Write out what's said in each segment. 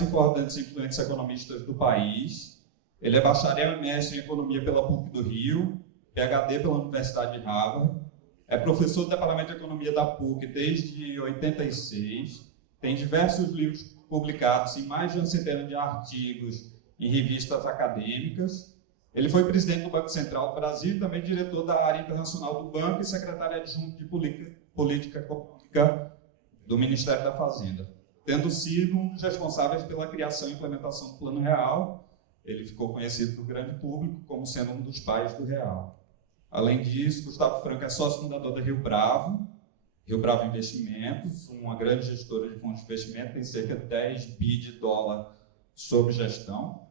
mais importantes e influentes economistas do país. Ele é bacharel e mestre em economia pela PUC do Rio, PhD pela Universidade de Harvard, é professor do Departamento de Economia da PUC desde 86, tem diversos livros publicados em mais de uma centena de artigos em revistas acadêmicas. Ele foi presidente do Banco Central do Brasil e também diretor da área internacional do banco e secretário adjunto de política econômica do Ministério da Fazenda, tendo sido um dos responsáveis pela criação e implementação do Plano Real. Ele ficou conhecido do grande público como sendo um dos pais do Real. Além disso, Gustavo Franco é sócio fundador da Rio Bravo Investimentos, uma grande gestora de fundos de investimento, tem cerca de 10 bi de dólar sob gestão,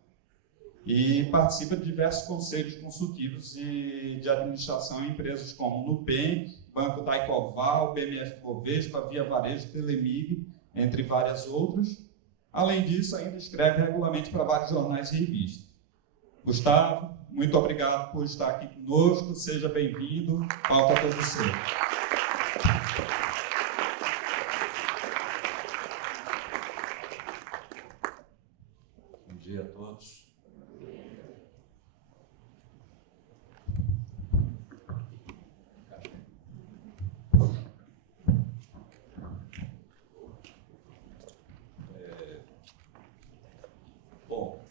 e participa de diversos conselhos consultivos e de administração em empresas como Nubank, Banco Daicoval, BMF Bovespa, Via Varejo, Telemig, entre várias outras. Além disso, ainda escreve regularmente para vários jornais e revistas. Gustavo, muito obrigado por estar aqui conosco, seja bem-vindo, palco a todo você. Bom dia a todos. Bom,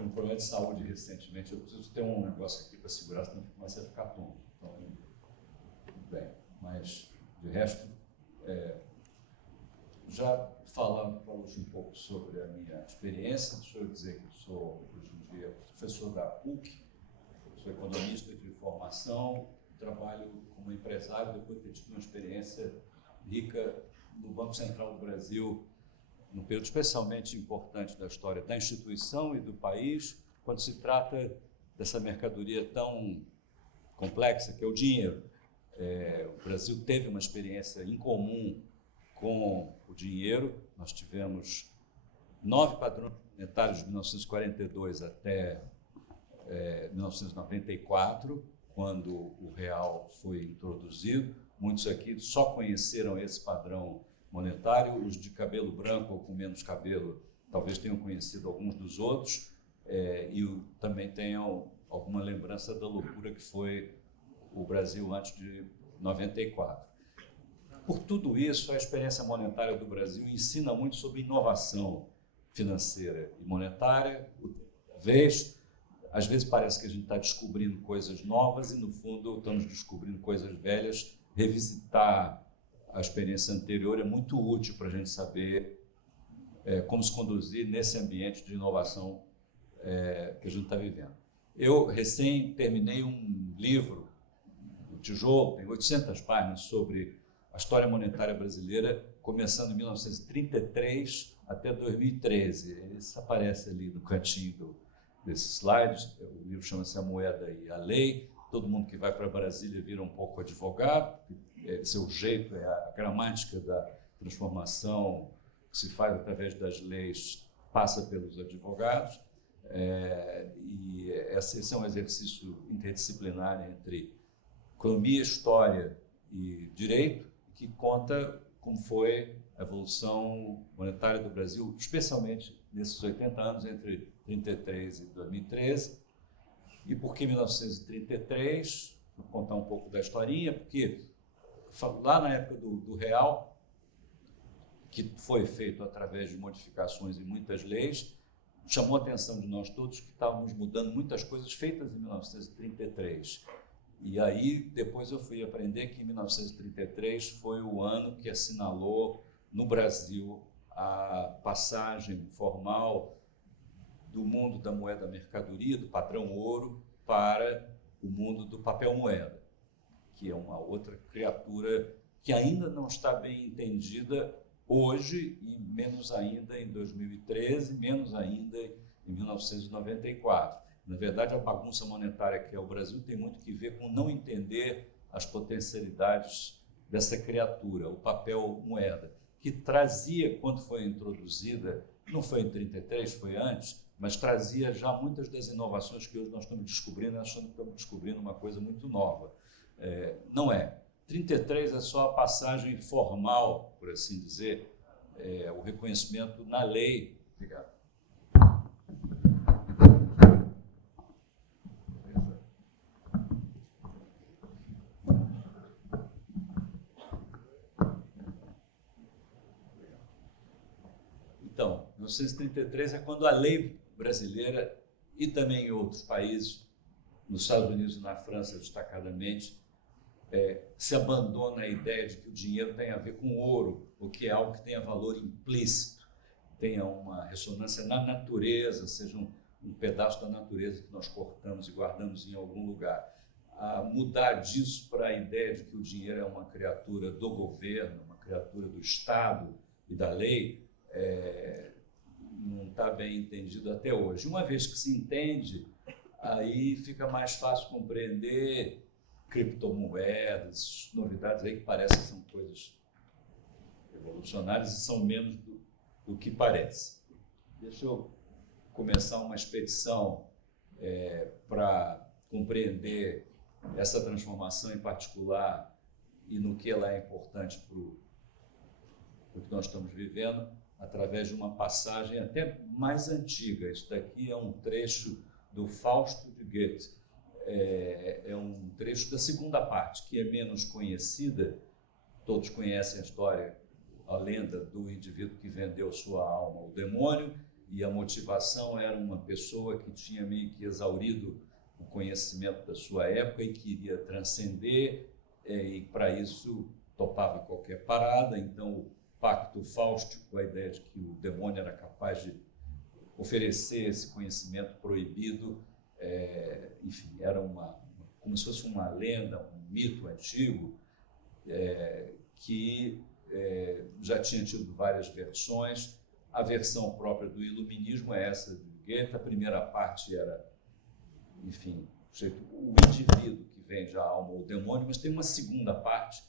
um problema de saúde recentemente, eu preciso ter um negócio aqui para segurar, senão começa a ficar tonto. Então, tudo bem, mas de resto, já falamos um pouco sobre a minha experiência. Deixa eu dizer que eu sou, hoje em dia, professor da PUC, sou economista de formação, trabalho como empresário depois de ter tido uma experiência rica no Banco Central do Brasil, num período especialmente importante da história da instituição e do país, quando se trata dessa mercadoria tão complexa que é o dinheiro. O Brasil teve uma experiência incomum com o dinheiro. Nós tivemos 9 padrões monetários de 1942 até 1994, quando o real foi introduzido. Muitos aqui só conheceram esse padrão monetário, os de cabelo branco ou com menos cabelo talvez tenham conhecido alguns dos outros, e também tenham alguma lembrança da loucura que foi o Brasil antes de 94. Por tudo isso, a experiência monetária do Brasil ensina muito sobre inovação financeira e monetária. Às vezes parece que a gente está descobrindo coisas novas e, no fundo, estamos descobrindo coisas velhas. Revisitar a experiência anterior é muito útil para a gente saber como se conduzir nesse ambiente de inovação que a gente está vivendo. Eu recém terminei um livro, o Tijolo, tem 800 páginas, sobre a história monetária brasileira, começando em 1933 até 2013. Isso aparece ali no cantinho desses slides. O livro chama-se A Moeda e a Lei. Todo mundo que vai para Brasília vira um pouco advogado. Seu jeito é a gramática da transformação que se faz através das leis, passa pelos advogados. E esse é um exercício interdisciplinar entre economia, história e direito, que conta como foi a evolução monetária do Brasil, especialmente nesses 80 anos, entre 1933 e 2013. E por que 1933? Vou contar um pouco da historinha, porque lá na época do Real, que foi feito através de modificações em muitas leis, chamou a atenção de nós todos que estávamos mudando muitas coisas feitas em 1933. E aí, depois eu fui aprender que 1933 foi o ano que assinalou no Brasil a passagem formal do mundo da moeda mercadoria, do padrão ouro, para o mundo do papel moeda, que é uma outra criatura que ainda não está bem entendida hoje, e menos ainda em 2013, menos ainda em 1994. Na verdade, a bagunça monetária que é o Brasil tem muito que ver com não entender as potencialidades dessa criatura, o papel moeda, que trazia, quando foi introduzida, não foi em 33, foi antes, mas trazia já muitas das inovações que hoje nós estamos descobrindo, achando que estamos descobrindo uma coisa muito nova. Não é. 33 é só a passagem formal, por assim dizer, o reconhecimento na lei. Obrigado. Então, 1933 é quando a lei brasileira e também em outros países, nos Estados Unidos e na França destacadamente, se abandona a ideia de que o dinheiro tem a ver com ouro, ou que é algo que tenha valor implícito, tenha uma ressonância na natureza, seja um pedaço da natureza que nós cortamos e guardamos em algum lugar. A mudar disso para a ideia de que o dinheiro é uma criatura do governo, uma criatura do Estado e da lei, não está bem entendido até hoje. Uma vez que se entende, aí fica mais fácil compreender criptomoedas, novidades aí que parecem que são coisas revolucionárias e são menos do que parece. Deixa eu começar uma expedição para compreender essa transformação em particular e no que ela é importante para o que nós estamos vivendo, através de uma passagem até mais antiga. Isso daqui é um trecho do Fausto de Goethe. É um trecho da segunda parte, que é menos conhecida. Todos conhecem a história, a lenda do indivíduo que vendeu sua alma ao demônio, e a motivação era uma pessoa que tinha meio que exaurido o conhecimento da sua época e queria transcender, e para isso topava qualquer parada. Então, o pacto fáustico, a ideia de que o demônio era capaz de oferecer esse conhecimento proibido, enfim, era como se fosse uma lenda, um mito antigo, que já tinha tido várias versões. A versão própria do iluminismo é essa de Goethe. A primeira parte era, enfim, o indivíduo que vende a alma ou o demônio, mas tem uma segunda parte.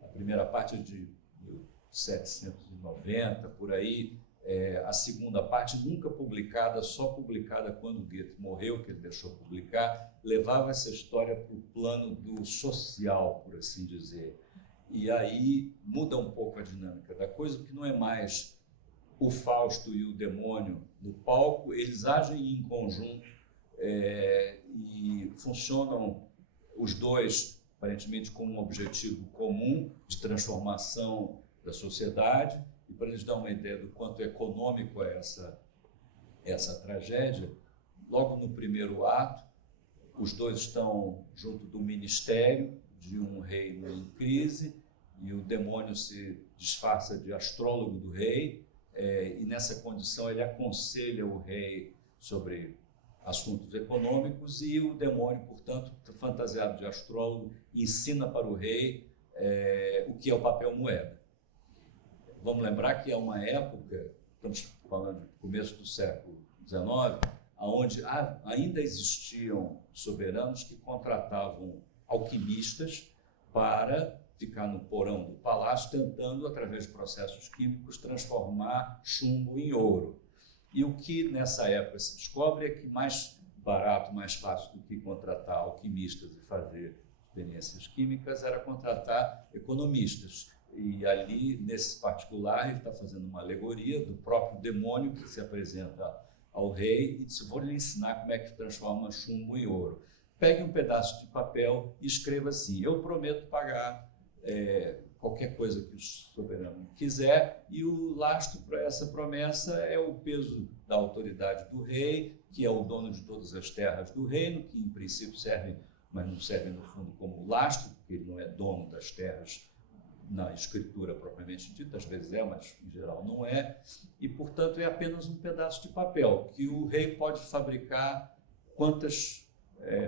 A primeira parte é de 1790, por aí. A segunda parte, nunca publicada, só publicada quando Goethe morreu, que ele deixou publicar, levava essa história para o plano do social, por assim dizer. E aí muda um pouco a dinâmica da coisa, porque não é mais o Fausto e o demônio no palco, eles agem em conjunto e funcionam os dois, aparentemente, com um objetivo comum de transformação da sociedade. E para eles dar uma ideia do quanto econômico é essa tragédia, logo no primeiro ato, os dois estão junto do ministério de um reino em crise, e o demônio se disfarça de astrólogo do rei, e nessa condição ele aconselha o rei sobre assuntos econômicos, e o demônio, portanto, fantasiado de astrólogo, ensina para o rei o que é o papel moeda. Vamos lembrar que é uma época, estamos falando do começo do século XIX, onde ainda existiam soberanos que contratavam alquimistas para ficar no porão do palácio tentando, através de processos químicos, transformar chumbo em ouro. E o que nessa época se descobre é que mais barato, mais fácil do que contratar alquimistas e fazer experiências químicas era contratar economistas. E ali, nesse particular, ele está fazendo uma alegoria do próprio demônio que se apresenta ao rei e diz: vou lhe ensinar como é que transforma chumbo em ouro. Pegue um pedaço de papel e escreva assim: eu prometo pagar qualquer coisa que o soberano quiser, e o lastro para essa promessa é o peso da autoridade do rei, que é o dono de todas as terras do reino, que em princípio servem, mas não servem no fundo como lastro, porque ele não é dono das terras na escritura propriamente dita, às vezes mas em geral não é, e portanto é apenas um pedaço de papel que o rei pode fabricar quantas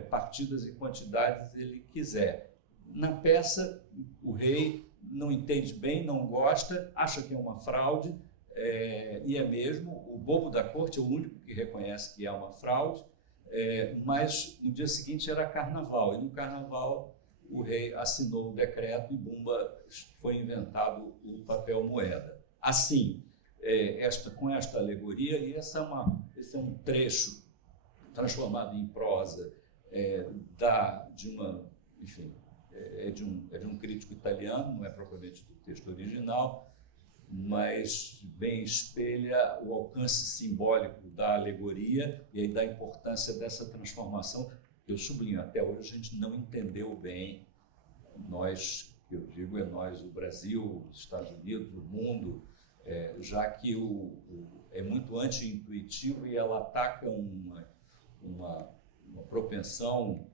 partidas e quantidades ele quiser. Na peça, o rei não entende bem, não gosta, acha que é uma fraude, e é mesmo. O bobo da corte é o único que reconhece que é uma fraude, mas no dia seguinte era carnaval, e no carnaval o rei assinou o decreto e bumba, foi inventado o papel moeda. Assim, com esta alegoria, e esse é um trecho transformado em prosa de um crítico italiano, não é propriamente do texto original, mas bem espelha o alcance simbólico da alegoria e aí da importância dessa transformação, que eu sublinho, até hoje a gente não entendeu bem, nós, que eu digo é nós, o Brasil, os Estados Unidos, o mundo, já que é muito anti-intuitivo e ela ataca uma propensão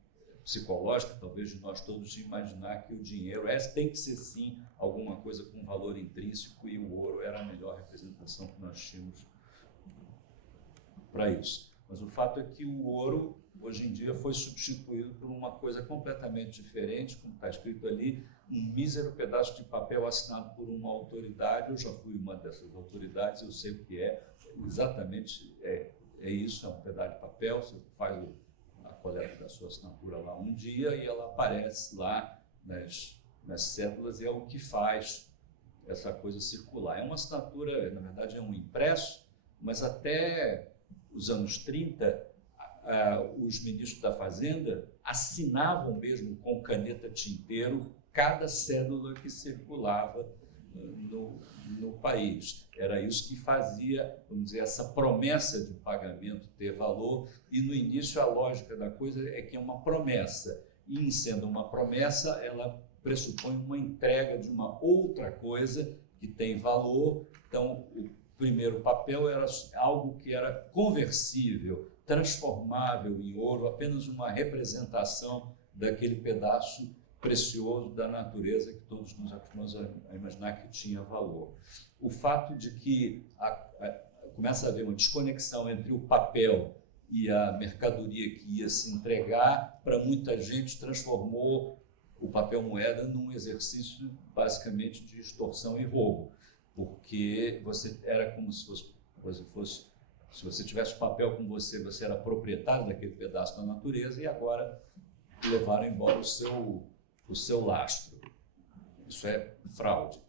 psicológica, talvez de nós todos, de imaginar que o dinheiro tem que ser, sim, alguma coisa com valor intrínseco, e o ouro era a melhor representação que nós tínhamos para isso. Mas o fato é que o ouro, hoje em dia, foi substituído por uma coisa completamente diferente, como está escrito ali, um mísero pedaço de papel assinado por uma autoridade. Eu já fui uma dessas autoridades, eu sei o que é, exatamente isso, é um pedaço de papel, você faz a coleta da sua assinatura lá um dia e ela aparece lá nas cédulas, e é o que faz essa coisa circular. É uma assinatura, na verdade é um impresso, mas até os anos 30, os ministros da Fazenda assinavam mesmo com caneta tinteiro cada cédula que circulava no país. Era isso que fazia, vamos dizer, essa promessa de pagamento ter valor, e no início a lógica da coisa é que é uma promessa, e em sendo uma promessa, ela pressupõe uma entrega de uma outra coisa que tem valor. Então, o primeiro papel era algo que era conversível, transformável em ouro, apenas uma representação daquele pedaço precioso da natureza que todos nos acostumamos a imaginar que tinha valor. O fato de que começa a haver uma desconexão entre o papel e a mercadoria que ia se entregar, para muita gente transformou o papel moeda num exercício basicamente de extorsão e roubo, porque era como se se você tivesse o papel com você, você era proprietário daquele pedaço da natureza, e agora levaram embora o seu lastro. Isso é fraude.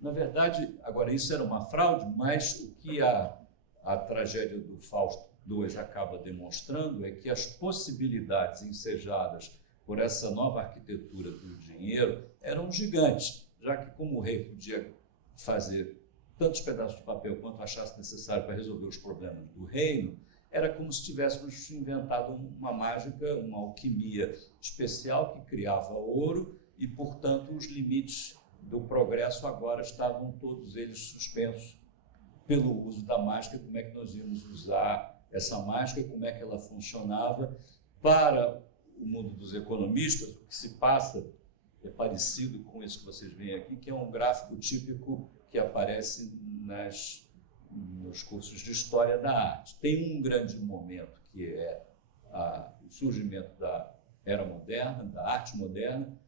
Na verdade, agora, isso era uma fraude, mas o que a tragédia do Fausto II acaba demonstrando é que as possibilidades ensejadas por essa nova arquitetura do dinheiro eram gigantes, já que, como o rei podia fazer tantos pedaços de papel quanto achasse necessário para resolver os problemas do reino, era como se tivéssemos inventado uma mágica, uma alquimia especial que criava ouro, e, portanto, os limites do progresso agora estavam todos eles suspensos pelo uso da mágica. Como é que nós íamos usar essa mágica, como é que ela funcionava. Para o mundo dos economistas, o que se passa é parecido com isso que vocês veem aqui, que é um gráfico típico que aparece nos cursos de História da Arte. Tem um grande momento, que é o surgimento da era moderna, da arte moderna,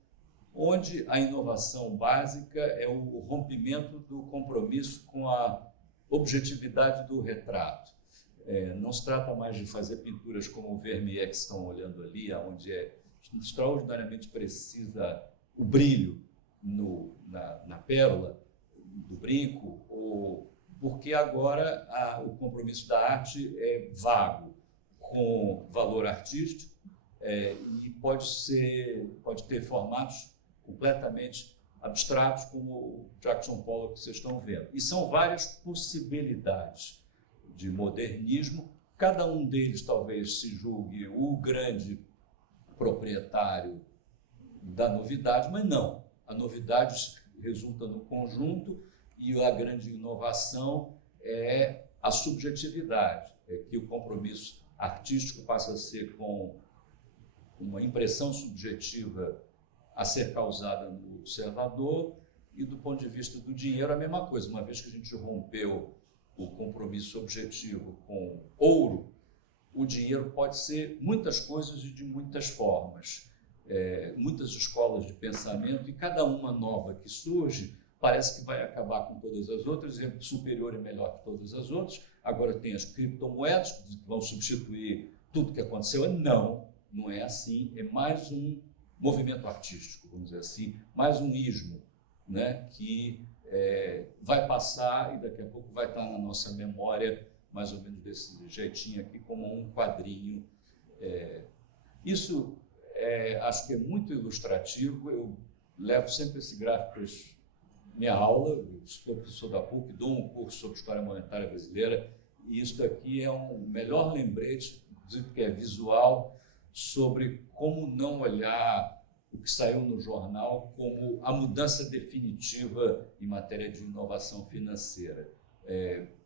onde a inovação básica é o rompimento do compromisso com a objetividade do retrato. Não se trata mais de fazer pinturas como o Vermeer, que estão olhando ali, onde é extraordinariamente precisa o brilho na pérola do brinco, porque agora o compromisso da arte é vago, com valor artístico, e pode ter formatos completamente abstratos, como o Jackson Pollock que vocês estão vendo. E são várias possibilidades de modernismo, cada um deles talvez se julgue o grande proprietário da novidade, mas não. A novidade resulta no conjunto, e a grande inovação é a subjetividade, é que o compromisso artístico passa a ser com uma impressão subjetiva a ser causada no observador, e do ponto de vista do dinheiro a mesma coisa. Uma vez que a gente rompeu o compromisso objetivo com ouro, o dinheiro pode ser muitas coisas e de muitas formas. Muitas escolas de pensamento, e cada uma nova que surge parece que vai acabar com todas as outras, é superior e melhor que todas as outras. Agora tem as criptomoedas que vão substituir tudo que aconteceu. Não é assim, é mais um movimento artístico, vamos dizer assim, mais um ismo, né, que vai passar e daqui a pouco vai estar na nossa memória, mais ou menos desse jeitinho aqui, como um quadrinho. Isso acho que é muito ilustrativo. Eu levo sempre esse gráfico para minha aula. Eu sou professor da PUC, dou um curso sobre História Monetária Brasileira, e isso daqui é um melhor lembrete, inclusive porque é visual, sobre como não olhar o que saiu no jornal como a mudança definitiva em matéria de inovação financeira.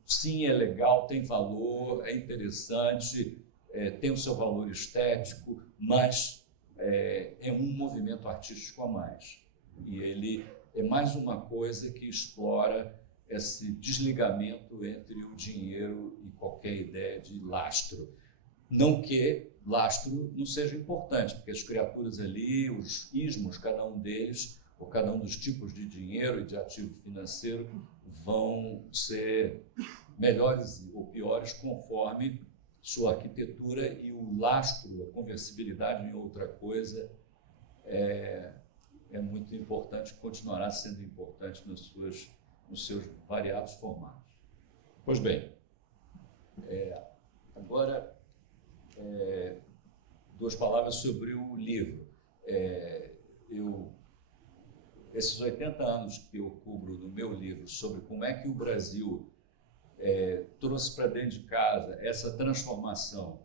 Sim, é legal, tem valor, é interessante, tem o seu valor estético, mas é um movimento artístico a mais. E ele é mais uma coisa que explora esse desligamento entre o dinheiro e qualquer ideia de lastro. Não que lastro não seja importante, porque as criaturas ali, os ismos, cada um deles, ou cada um dos tipos de dinheiro e de ativo financeiro, vão ser melhores ou piores conforme sua arquitetura, e o lastro, a conversibilidade em outra coisa, é muito importante, continuará sendo importante nos seus variados formatos. Pois bem, agora duas palavras sobre o livro. Esses 80 anos que eu cubro no meu livro sobre como é que o Brasil trouxe para dentro de casa essa transformação,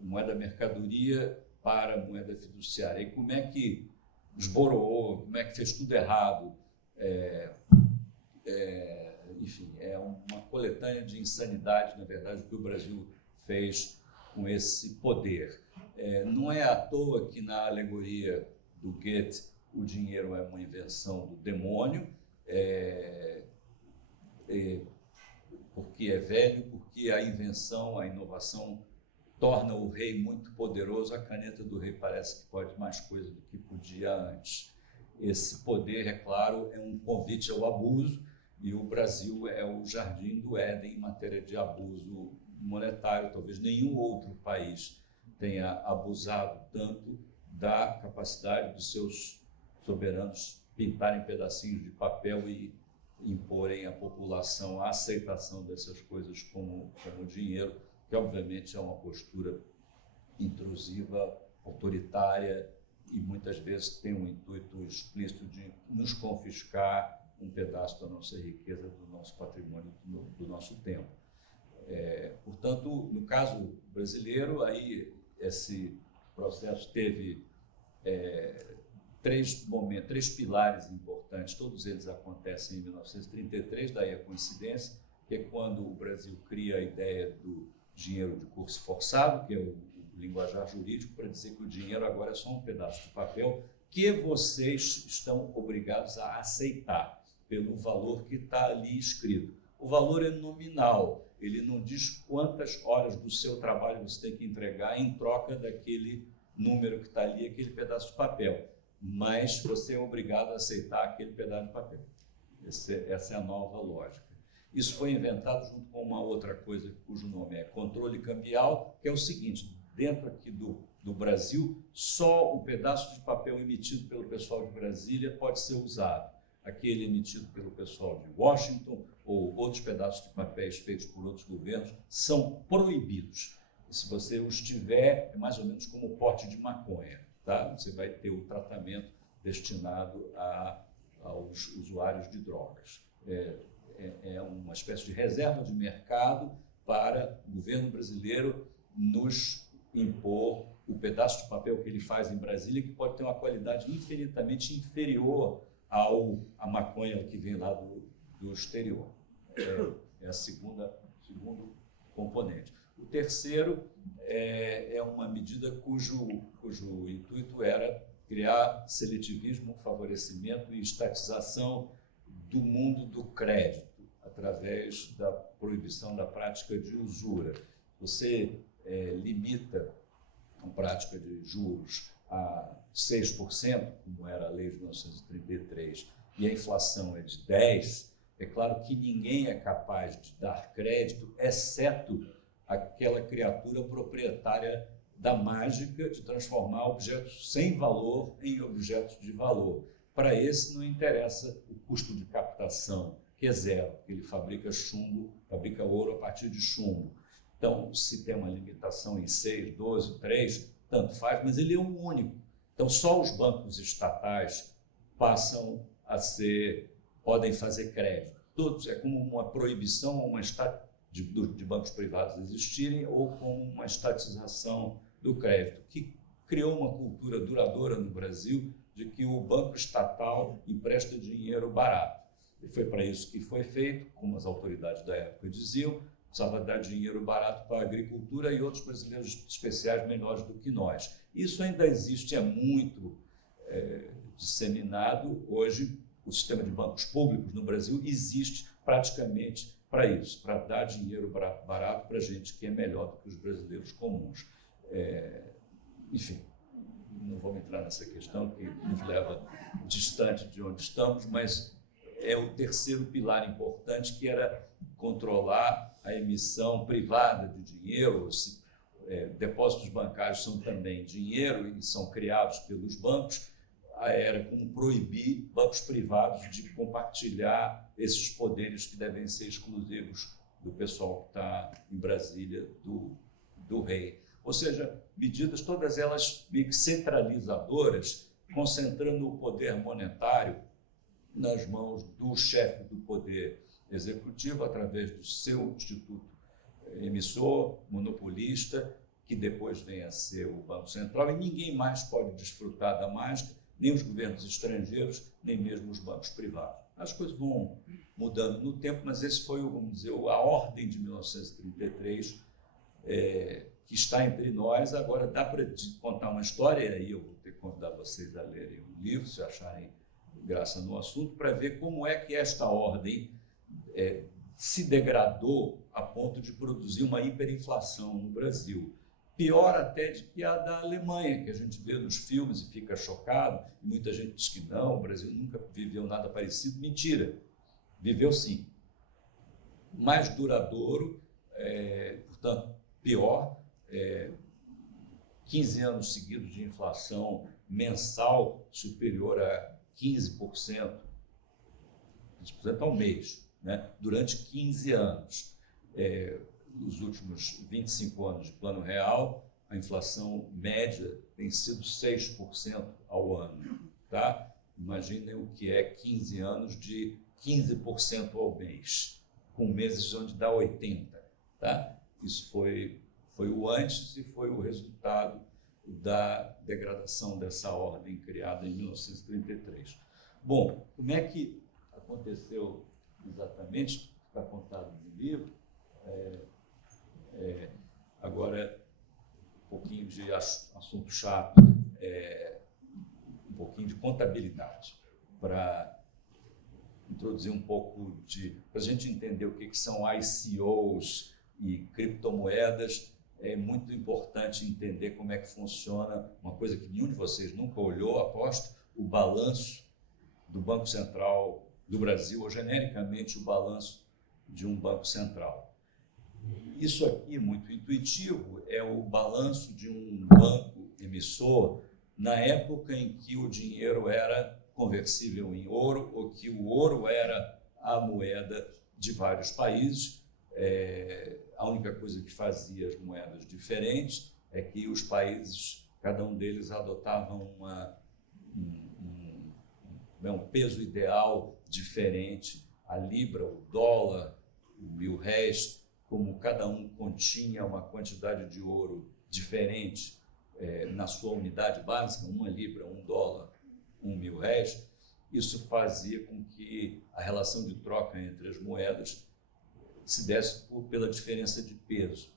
moeda mercadoria para moeda fiduciária, e como é que esboroou, como é que fez tudo errado, enfim, é uma coletânea de insanidade, na verdade, o que o Brasil fez com esse poder. Não é à toa que na alegoria do Goethe o dinheiro é uma invenção do demônio, porque é velho, porque a invenção, a inovação torna o rei muito poderoso. A caneta do rei parece que pode mais coisa do que podia antes. Esse poder, é claro, é um convite ao abuso, e o Brasil é o jardim do Éden em matéria de abuso monetário. Talvez nenhum outro país tenha abusado tanto da capacidade dos seus soberanos pintarem pedacinhos de papel e imporem à população a aceitação dessas coisas como dinheiro, que obviamente é uma postura intrusiva, autoritária, e muitas vezes tem um intuito explícito de nos confiscar um pedaço da nossa riqueza, do nosso patrimônio, do nosso tempo. Portanto, no caso brasileiro, aí esse processo teve três pilares importantes. Todos eles acontecem em 1933, daí a coincidência, que é quando o Brasil cria a ideia do dinheiro de curso forçado, que é o linguajar jurídico para dizer que o dinheiro agora é só um pedaço de papel que vocês estão obrigados a aceitar pelo valor que está ali escrito. O valor é nominal, ele não diz quantas horas do seu trabalho você tem que entregar em troca daquele número que está ali, aquele pedaço de papel, mas você é obrigado a aceitar aquele pedaço de papel. Essa é a nova lógica. Isso foi inventado junto com uma outra coisa cujo nome é controle cambial, que é o seguinte: dentro aqui do Brasil, só o pedaço de papel emitido pelo pessoal de Brasília pode ser usado. Aquele emitido pelo pessoal de Washington ou outros pedaços de papéis feitos por outros governos são proibidos. E se você os tiver, é mais ou menos como o porte de maconha, tá? Você vai ter o tratamento destinado aos usuários de drogas. É uma espécie de reserva de mercado para o governo brasileiro nos impor o pedaço de papel que ele faz em Brasília, que pode ter uma qualidade infinitamente inferior à maconha que vem lá do exterior. É o segundo componente. O terceiro é uma medida cujo intuito era criar seletivismo, favorecimento e estatização do mundo do crédito, através da proibição da prática de usura. Você limita a prática de juros a 6%, como era a lei de 1933, e a inflação é de 10%, é claro que ninguém é capaz de dar crédito, exceto aquela criatura proprietária da mágica de transformar objetos sem valor em objetos de valor. Para esse não interessa o custo de captação limitação, que é zero, porque ele fabrica chumbo, fabrica ouro a partir de chumbo. Então, se tem uma limitação em 6, 12, 3, tanto faz, mas ele é um único. Então, só os bancos estatais passam a podem fazer crédito. Todos, é como uma proibição de bancos privados existirem ou como uma estatização do crédito, que criou uma cultura duradoura no Brasil de que o banco estatal empresta dinheiro barato. E foi para isso que foi feito, como as autoridades da época diziam, precisava dar dinheiro barato para a agricultura e outros brasileiros especiais melhores do que nós. Isso ainda existe, é muito disseminado. Hoje, o sistema de bancos públicos no Brasil existe praticamente para isso, para dar dinheiro barato para gente que é melhor do que os brasileiros comuns. Enfim, não vou entrar nessa questão, que nos leva distante de onde estamos, mas é o terceiro pilar importante, que era controlar a emissão privada de dinheiro. Depósitos bancários são também dinheiro e são criados pelos bancos. Era como proibir bancos privados de compartilhar esses poderes que devem ser exclusivos do pessoal que está em Brasília, do rei. Ou seja, medidas todas elas meio que centralizadoras, concentrando o poder monetário nas mãos do chefe do poder executivo, através do seu instituto emissor, monopolista, que depois vem a ser o Banco Central, e ninguém mais pode desfrutar da mágica, nem os governos estrangeiros, nem mesmo os bancos privados. As coisas vão mudando no tempo, mas esse foi, vamos dizer, a ordem de 1933, que está entre nós. Agora dá para contar uma história, e aí eu vou ter que convidar vocês a lerem o livro, se acharem graça no assunto, para ver como é que esta ordem se degradou a ponto de produzir uma hiperinflação no Brasil. Pior até do que a da Alemanha, que a gente vê nos filmes e fica chocado, e muita gente diz que não, o Brasil nunca viveu nada parecido. Mentira, viveu sim. Mais duradouro, portanto, pior, 15 anos seguidos de inflação mensal superior a 15% ao mês, né? Durante 15 anos. Nos últimos 25 anos de Plano Real, a inflação média tem sido 6% ao ano. Tá? Imaginem o que é 15 anos de 15% ao mês, com meses onde dá 80%. Tá? Isso foi o antes e foi o resultado da degradação dessa ordem criada em 1933. Bom, como é que aconteceu exatamente? Está contado no livro. Agora, um pouquinho de assunto chato, um pouquinho de contabilidade, para introduzir um pouco para a gente entender o que são ICOs e criptomoedas. É muito importante entender como é que funciona uma coisa que nenhum de vocês nunca olhou, aposto, o balanço do Banco Central do Brasil, ou genericamente o balanço de um Banco Central. Isso aqui, muito intuitivo, é o balanço de um banco emissor na época em que o dinheiro era conversível em ouro, ou que o ouro era a moeda de vários países. A única coisa que fazia as moedas diferentes é que os países, cada um deles adotava um peso ideal diferente. A libra, o dólar, o mil-réis, como cada um continha uma quantidade de ouro diferente na sua unidade básica, 1 libra, 1 dólar, 1 mil-réis, isso fazia com que a relação de troca entre as moedas se desse pela diferença de peso,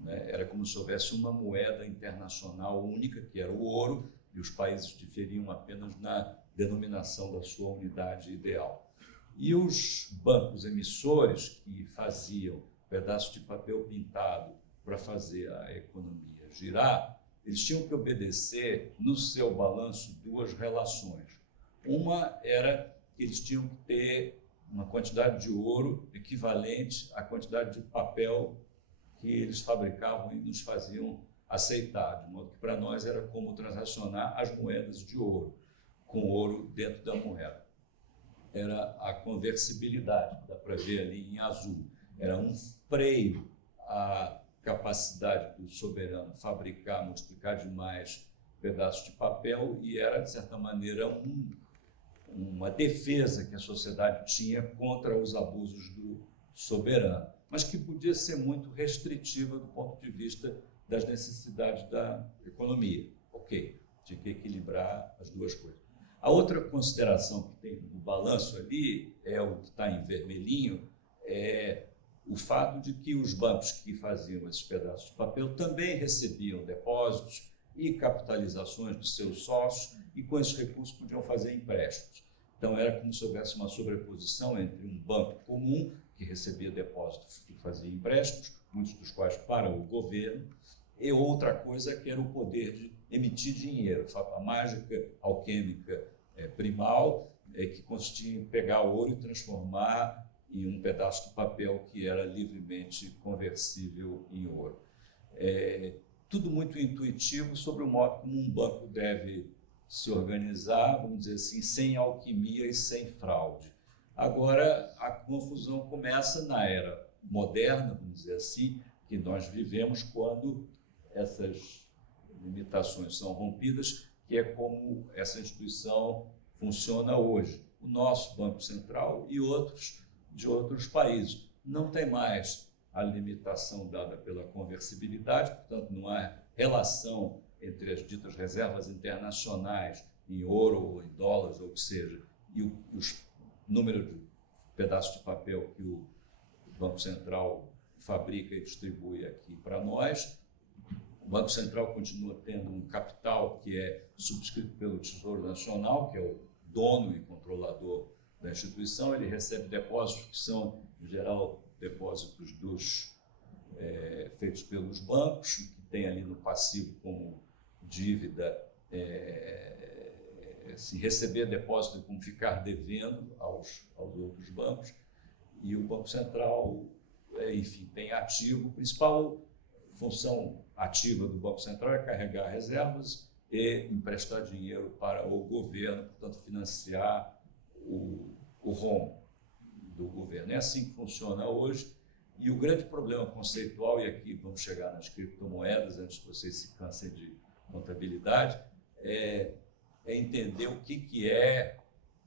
né? Era como se houvesse uma moeda internacional única, que era o ouro, e os países diferiam apenas na denominação da sua unidade ideal. E os bancos emissores, que faziam pedaços de papel pintado para fazer a economia girar, eles tinham que obedecer no seu balanço duas relações. Uma era que eles tinham que ter uma quantidade de ouro equivalente à quantidade de papel que eles fabricavam e nos faziam aceitar, de modo que para nós era como transacionar as moedas de ouro, com ouro dentro da moeda. era a conversibilidade, dá para ver ali em azul. Era um freio à capacidade do soberano fabricar, multiplicar demais pedaços de papel e era, de certa maneira, uma defesa que a sociedade tinha contra os abusos do soberano, mas que podia ser muito restritiva do ponto de vista das necessidades da economia. Ok, tinha que equilibrar as duas coisas. A outra consideração que tem no balanço ali, é o que está em vermelhinho, é o fato de que os bancos que faziam esses pedaços de papel também recebiam depósitos e capitalizações dos seus sócios e com esses recursos podiam fazer empréstimos. Então era como se houvesse uma sobreposição entre um banco comum, que recebia depósitos e fazia empréstimos, muitos dos quais para o governo, e outra coisa que era o poder de emitir dinheiro, a mágica alquímica primal, que consistia em pegar ouro e transformar em um pedaço de papel que era livremente conversível em ouro. Tudo muito intuitivo sobre o modo como um banco deve se organizar, vamos dizer assim, sem alquimia e sem fraude. Agora, a confusão começa na era moderna, vamos dizer assim, que nós vivemos quando essas limitações são rompidas, que é como essa instituição funciona hoje. O nosso Banco Central e outros de outros países. Não tem mais a limitação dada pela conversibilidade, portanto, não há relação entre as ditas reservas internacionais em ouro ou em dólares, ou o que seja, e os números de pedaços de papel que o Banco Central fabrica e distribui aqui para nós. O Banco Central continua tendo um capital que é subscrito pelo Tesouro Nacional, que é o dono e controlador da instituição. Ele recebe depósitos que são, em geral, depósitos feitos pelos bancos, que tem ali no passivo como dívida, se receber depósito é como ficar devendo aos outros bancos. E o Banco Central, enfim, tem ativo. A principal função ativa do Banco Central é carregar reservas e emprestar dinheiro para o governo, portanto, financiar o rombo do governo. É assim que funciona hoje. E o grande problema conceitual, e aqui vamos chegar nas criptomoedas, antes que vocês se cansem de contabilidade, é entender o que é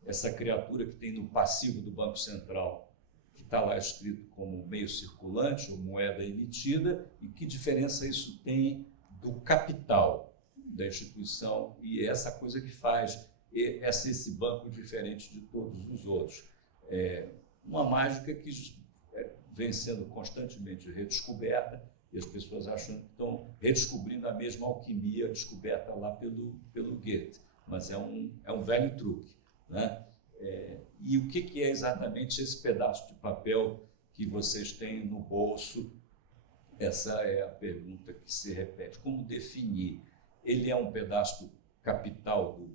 essa criatura que tem no passivo do Banco Central, que está lá escrito como meio circulante ou moeda emitida, e que diferença isso tem do capital da instituição e essa coisa que faz esse banco diferente de todos os outros. Uma mágica que vem sendo constantemente redescoberta e as pessoas acham que estão redescobrindo a mesma alquimia descoberta lá pelo Goethe, mas é um velho truque, né? E o que é exatamente esse pedaço de papel que vocês têm no bolso? Essa é a pergunta que se repete. Como definir? Ele é um pedaço do capital do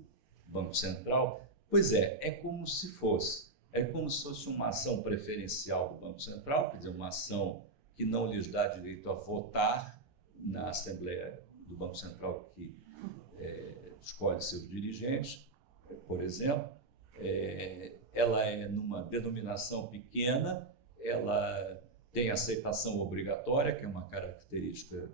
Banco Central? Pois é como se fosse. É como se fosse uma ação preferencial do Banco Central, quer dizer, uma ação que não lhes dá direito a votar na Assembleia do Banco Central, que escolhe seus dirigentes, por exemplo. Ela é numa denominação pequena, ela tem aceitação obrigatória, que é uma característica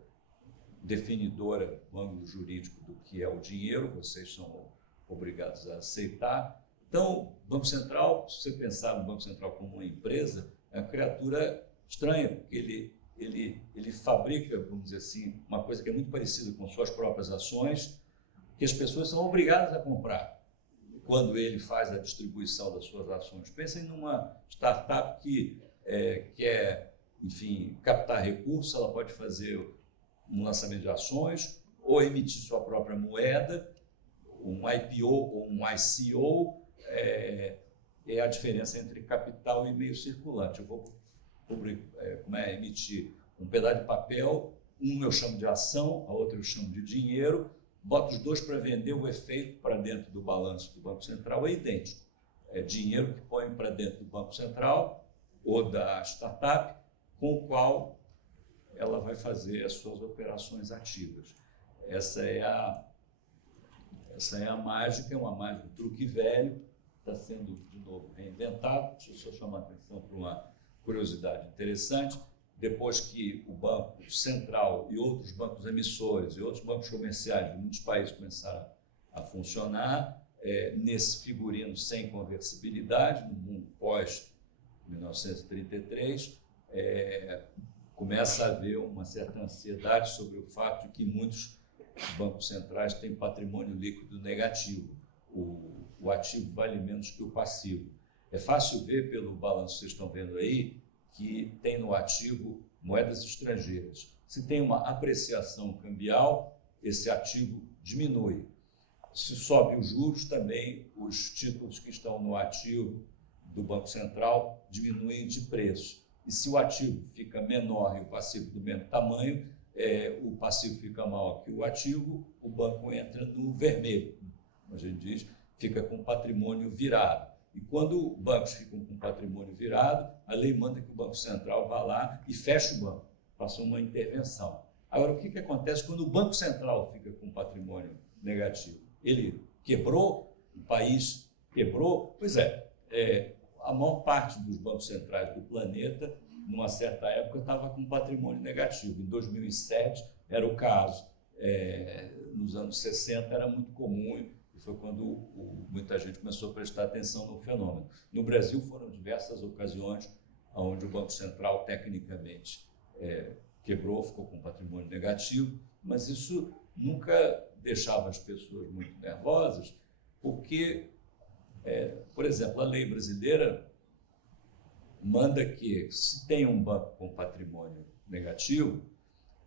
definidora no ângulo jurídico do que é o dinheiro, vocês são obrigados a aceitar. Então, o Banco Central, se você pensar no Banco Central como uma empresa, é uma criatura estranha, porque ele fabrica, vamos dizer assim, uma coisa que é muito parecida com suas próprias ações, que as pessoas são obrigadas a comprar quando ele faz a distribuição das suas ações. Pensem numa startup que quer, enfim, captar recursos, ela pode fazer um lançamento de ações ou emitir sua própria moeda, um IPO ou um ICO, é a diferença entre capital e meio circulante. Eu vou emitir um pedaço de papel, um eu chamo de ação, a outra eu chamo de dinheiro, boto os dois para vender, o efeito para dentro do balanço do Banco Central é idêntico. É dinheiro que põe para dentro do Banco Central ou da startup, com o qual ela vai fazer as suas operações ativas. Essa é a mágica, é uma mágica, um truque velho, está sendo, de novo, reinventado. Deixa eu só chamar a atenção para uma curiosidade interessante. Depois que o Banco Central e outros bancos emissores e outros bancos comerciais de muitos países começaram a funcionar, nesse figurino sem conversibilidade, no mundo pós-1933, começa a haver uma certa ansiedade sobre o fato de que muitos bancos centrais têm patrimônio líquido negativo. O ativo vale menos que o passivo. É fácil ver pelo balanço que vocês estão vendo aí que tem no ativo moedas estrangeiras. Se tem uma apreciação cambial, esse ativo diminui. Se sobe os juros, também os títulos que estão no ativo do Banco Central diminuem de preço. E se o ativo fica menor e o passivo do mesmo tamanho, o passivo fica maior que o ativo, o banco entra no vermelho. A gente diz, fica com patrimônio virado. E quando bancos ficam com patrimônio virado, a lei manda que o Banco Central vá lá e feche o banco, faça uma intervenção. Agora, o que acontece quando o Banco Central fica com patrimônio negativo? Ele quebrou, o país quebrou? Pois a maior parte dos bancos centrais do planeta, numa certa época, estava com patrimônio negativo. Em 2007 era o caso. Nos anos 60 era muito comum, e foi quando muita gente começou a prestar atenção no fenômeno. No Brasil foram diversas ocasiões onde o Banco Central, tecnicamente, quebrou, ficou com patrimônio negativo, mas isso nunca deixava as pessoas muito nervosas, porque, por exemplo, a lei brasileira manda que, se tem um banco com patrimônio negativo,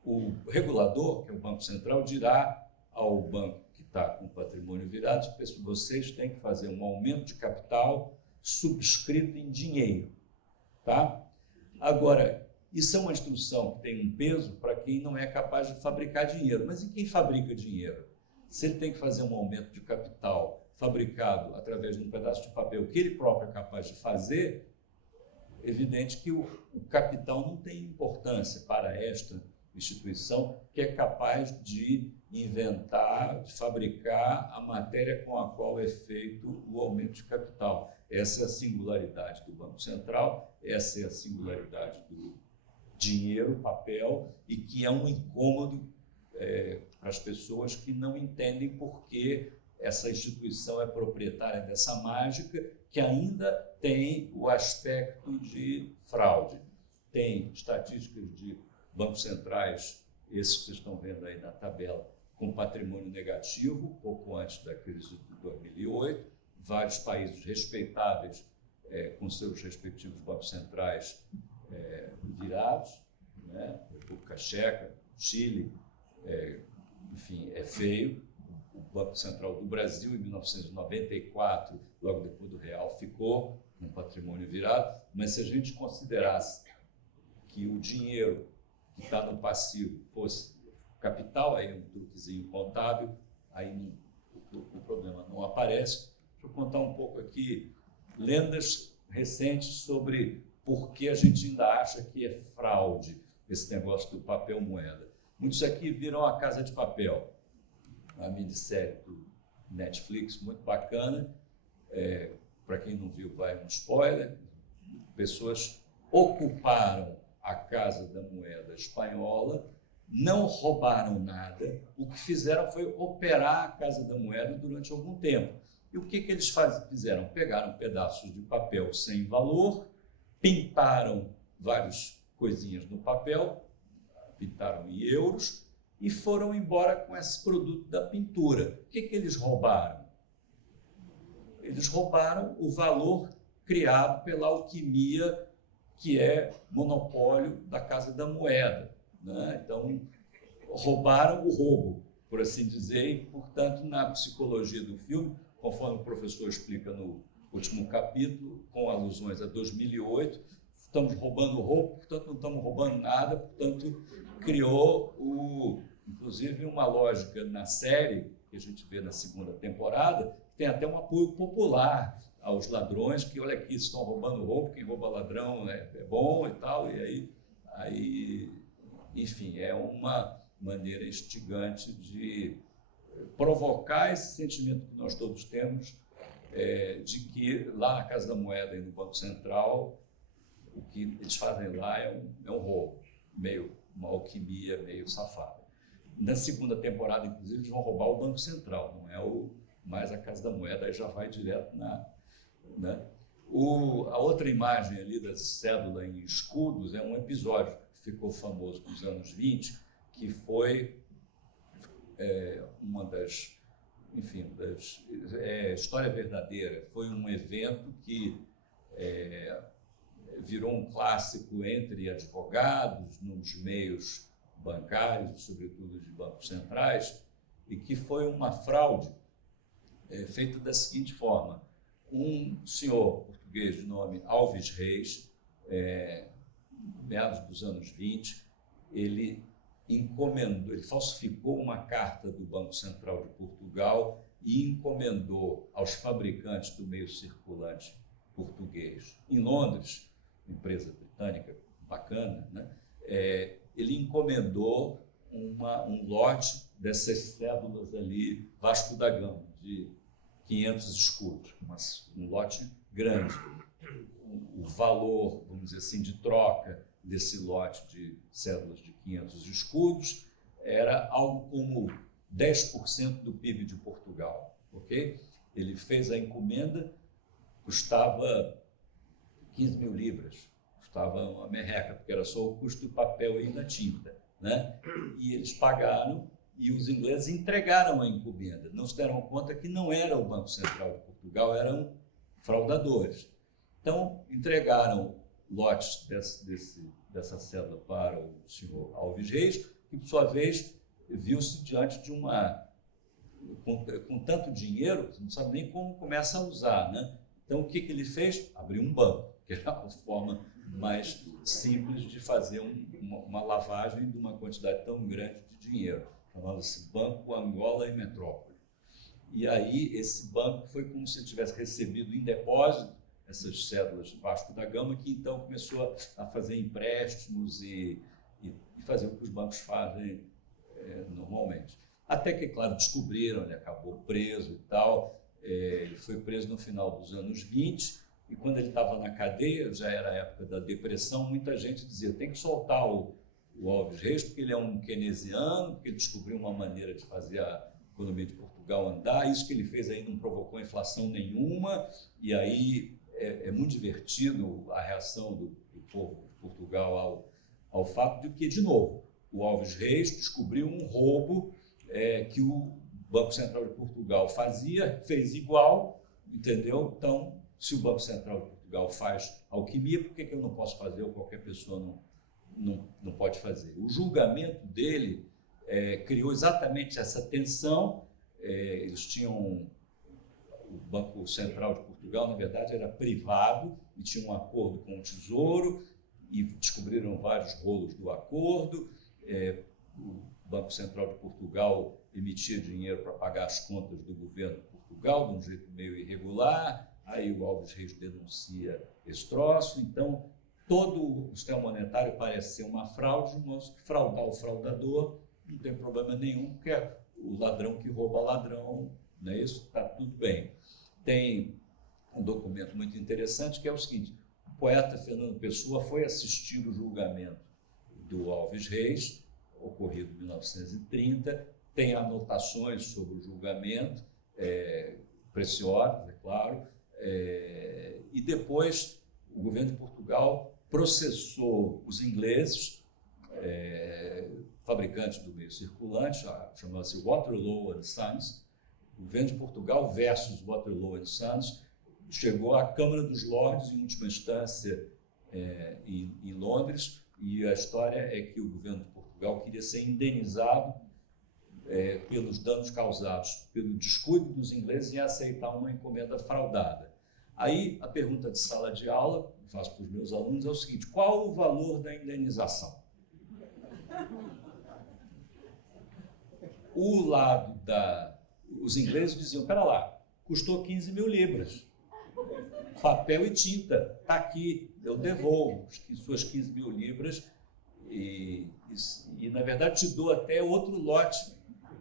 o regulador, que é o Banco Central, dirá ao banco que está com patrimônio virado: vocês têm que fazer um aumento de capital subscrito em dinheiro. Tá? Agora, isso é uma instrução que tem um peso para quem não é capaz de fabricar dinheiro. Mas e quem fabrica dinheiro? Se ele tem que fazer um aumento de capital fabricado através de um pedaço de papel que ele próprio é capaz de fazer, é evidente que o capital não tem importância para esta instituição, que é capaz de inventar, de fabricar a matéria com a qual é feito o aumento de capital. Essa é a singularidade do Banco Central, essa é a singularidade do dinheiro, papel, e que é um incômodo para as pessoas que não entendem por que essa instituição é proprietária dessa mágica, que ainda tem o aspecto de fraude. Tem estatísticas de bancos centrais, esses que vocês estão vendo aí na tabela, com patrimônio negativo, pouco antes da crise de 2008, vários países respeitáveis com seus respectivos bancos centrais virados, né? República Tcheca, Chile, enfim, é feio. O Banco Central do Brasil, em 1994, logo depois do real, ficou com patrimônio virado, mas se a gente considerasse que o dinheiro que está no passivo fosse capital, aí um truquezinho contábil, aí o problema não aparece. Deixa eu contar um pouco aqui lendas recentes sobre por que a gente ainda acha que é fraude esse negócio do papel moeda. Muitos aqui viram A Casa de Papel, uma minissérie do Netflix, muito bacana. Para quem não viu, vai um spoiler. Pessoas ocuparam a Casa da Moeda espanhola, não roubaram nada, o que fizeram foi operar a Casa da Moeda durante algum tempo. E o que eles fizeram? Pegaram pedaços de papel sem valor, pintaram várias coisinhas no papel, pintaram em euros, e foram embora com esse produto da pintura. O que eles roubaram? Eles roubaram o valor criado pela alquimia, que é monopólio da Casa da Moeda, né? Então, roubaram o roubo, por assim dizer, e, portanto, na psicologia do filme, conforme o professor explica no último capítulo, com alusões a 2008, estamos roubando o roubo, portanto, não estamos roubando nada, portanto, criou, inclusive, uma lógica na série, que a gente vê na segunda temporada, tem até um apoio popular aos ladrões, que, olha aqui, estão roubando roubo, quem rouba ladrão é bom e tal, e aí, enfim, é uma maneira instigante de provocar esse sentimento que nós todos temos de que lá na Casa da Moeda e no Banco Central, o que eles fazem lá é um roubo, meio uma alquimia, meio safada. Na segunda temporada, inclusive, eles vão roubar o Banco Central, não é mais a Casa da Moeda, aí já vai direto né? A outra imagem ali da cédula em escudos é um episódio que ficou famoso nos anos 20, que foi uma das, enfim, história verdadeira. Foi um evento que virou um clássico entre advogados, nos meios bancários, sobretudo de bancos centrais, e que foi uma fraude feita da seguinte forma. Um senhor português de nome Alves Reis, meados dos anos 20, ele falsificou uma carta do Banco Central de Portugal e encomendou aos fabricantes do meio circulante português, em Londres, empresa britânica bacana, né? Ele encomendou um lote dessas cédulas ali, Vasco da Gama, de 500 escudos, um lote grande. O valor, vamos dizer assim, de troca desse lote de cédulas de 500 escudos era algo como 10% do PIB de Portugal, ok? Ele fez a encomenda, custava 15 mil libras, custava uma merreca, porque era só o custo do papel e da tinta, né? E eles pagaram e os ingleses entregaram a encomenda. Não se deram conta que não era o Banco Central de Portugal, eram fraudadores. Então, entregaram lotes dessa cédula para o senhor Alves Reis, que, por sua vez, viu-se diante de com tanto dinheiro, você não sabe nem como começa a usar, né? Então, o que ele fez? Abriu um banco, que era a forma mais simples de fazer uma lavagem de uma quantidade tão grande de dinheiro. Chamava-se Banco Angola e Metrópole. E aí, esse banco foi como se ele tivesse recebido em depósito essas cédulas Vasco da Gama, que então começou a fazer empréstimos e fazer o que os bancos fazem normalmente. Até que, claro, descobriram, ele acabou preso e tal. Ele foi preso no final dos anos 20, e quando ele estava na cadeia, já era a época da depressão, muita gente dizia, tem que soltar o Alves Reis, porque ele é um keynesiano, porque ele descobriu uma maneira de fazer a economia de Portugal andar, isso que ele fez aí não provocou inflação nenhuma, e aí é muito divertido a reação do povo de Portugal ao fato de que, de novo, o Alves Reis descobriu um roubo que o Banco Central de Portugal fez igual, entendeu? Então, se o Banco Central de Portugal faz alquimia, por que eu não posso fazer ou qualquer pessoa não pode fazer? O julgamento dele criou exatamente essa tensão. Eles tinham... O Banco Central de Portugal, na verdade, era privado e tinha um acordo com o Tesouro e descobriram vários rolos do acordo. O Banco Central de Portugal emitia dinheiro para pagar as contas do governo de Portugal de um jeito meio irregular. Aí o Alves Reis denuncia esse troço. Então, todo o sistema monetário parece ser uma fraude, de modo que fraudar o fraudador não tem problema nenhum, porque é o ladrão que rouba ladrão, não é isso? Está tudo bem. Tem um documento muito interessante que é o seguinte: o poeta Fernando Pessoa foi assistir o julgamento do Alves Reis, ocorrido em 1930, tem anotações sobre o julgamento, preciosas, é claro, e depois o governo de Portugal processou os ingleses, fabricantes do meio circulante, chamava-se Waterloo and Sons. O governo de Portugal versus Waterloo and Sons chegou à Câmara dos Lordes, em última instância, em Londres, e a história é que o governo de Portugal queria ser indenizado pelos danos causados pelo descuido dos ingleses em aceitar uma encomenda fraudada. Aí, a pergunta de sala de aula, que faço para os meus alunos, é o seguinte: qual o valor da indenização? Os ingleses diziam, espera lá, custou 15 mil libras, papel e tinta, está aqui, eu devolvo suas 15 mil libras e, na verdade, te dou até outro lote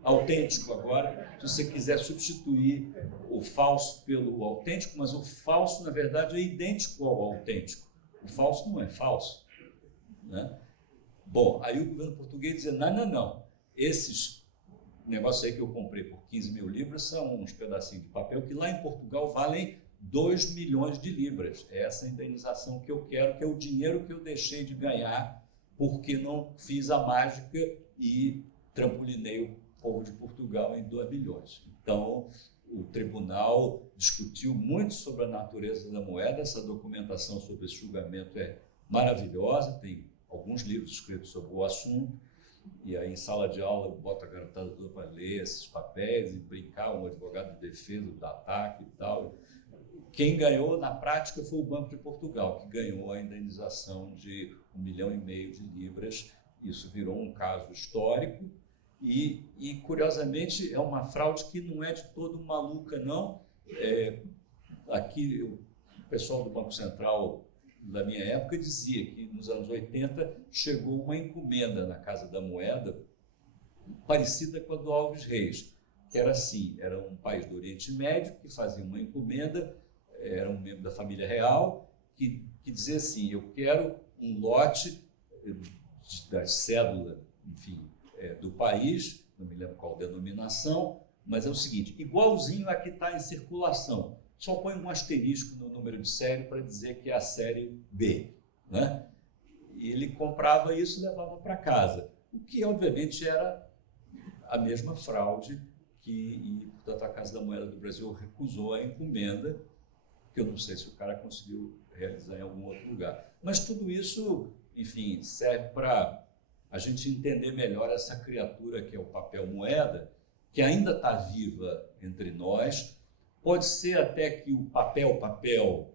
autêntico agora, se você quiser substituir o falso pelo autêntico, mas o falso, na verdade, é idêntico ao autêntico. O falso não é falso, né? Bom, aí o governo português dizia, não, esses negócios aí que eu comprei por 15 mil libras são uns pedacinhos de papel que lá em Portugal valem 2 milhões de libras. É essa indenização que eu quero, que é o dinheiro que eu deixei de ganhar porque não fiz a mágica e trampolinei o povo de Portugal em 2 milhões. Então, o tribunal discutiu muito sobre a natureza da moeda, essa documentação sobre esse julgamento é maravilhosa, tem alguns livros escritos sobre o assunto, e aí em sala de aula eu boto a garotada toda para ler esses papéis e brincar, um advogado de defesa do ataque e tal. Quem ganhou na prática foi o Banco de Portugal, que ganhou a indenização de 1,5 milhão de libras. Isso virou um caso histórico e curiosamente, é uma fraude que não é de todo maluca, não. Aqui, o pessoal do Banco Central da minha época dizia que nos anos 80 chegou uma encomenda na Casa da Moeda parecida com a do Alves Reis, que era assim, era um país do Oriente Médio que fazia uma encomenda, era um membro da família real, que dizia assim, eu quero um lote da cédula, enfim, do país, não me lembro qual denominação, mas é o seguinte, igualzinho a que está em circulação, só põe um asterisco no número de série para dizer que é a série B, né? E ele comprava isso e levava para casa, o que obviamente era a mesma fraude e portanto a Casa da Moeda do Brasil recusou a encomenda, que eu não sei se o cara conseguiu realizar em algum outro lugar. Mas tudo isso, enfim, serve para a gente entender melhor essa criatura que é o papel moeda, que ainda está viva entre nós. Pode ser até que o papel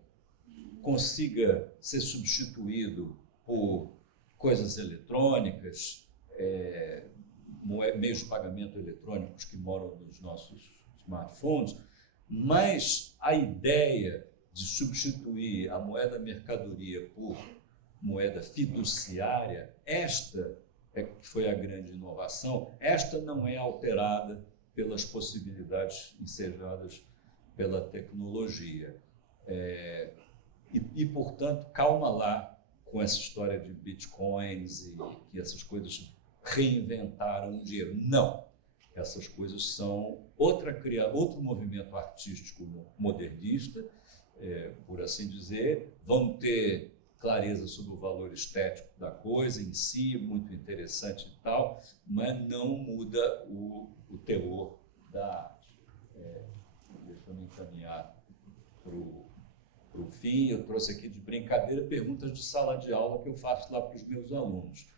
consiga ser substituído por coisas eletrônicas, meios de pagamento eletrônicos que moram nos nossos smartphones, mas a ideia de substituir a moeda mercadoria por moeda fiduciária, esta é que foi a grande inovação, esta não é alterada pelas possibilidades ensejadas pela tecnologia. Portanto, calma lá com essa história de bitcoins e que essas coisas reinventaram o dinheiro. Não! Essas coisas são outro movimento artístico modernista, por assim dizer, vão ter clareza sobre o valor estético da coisa em si, muito interessante e tal, mas não muda o teor da arte. Deixa eu me encaminhar para o fim. Eu trouxe aqui de brincadeira perguntas de sala de aula que eu faço lá para os meus alunos.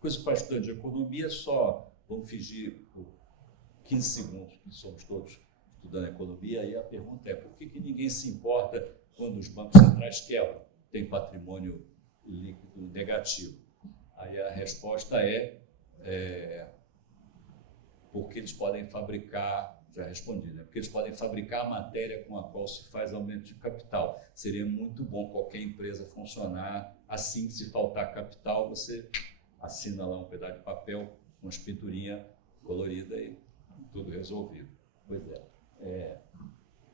Coisa para estudante de economia, só vamos fingir por 15 segundos que somos todos estudando economia, e a pergunta é, por que ninguém se importa quando os bancos centrais quebram, tem patrimônio líquido negativo? Aí a resposta porque eles podem fabricar, já respondi, né? Porque eles podem fabricar a matéria com a qual se faz aumento de capital. Seria muito bom qualquer empresa funcionar assim, se faltar capital, você assina lá um pedaço de papel, uma pinturinha colorida e tudo resolvido. Pois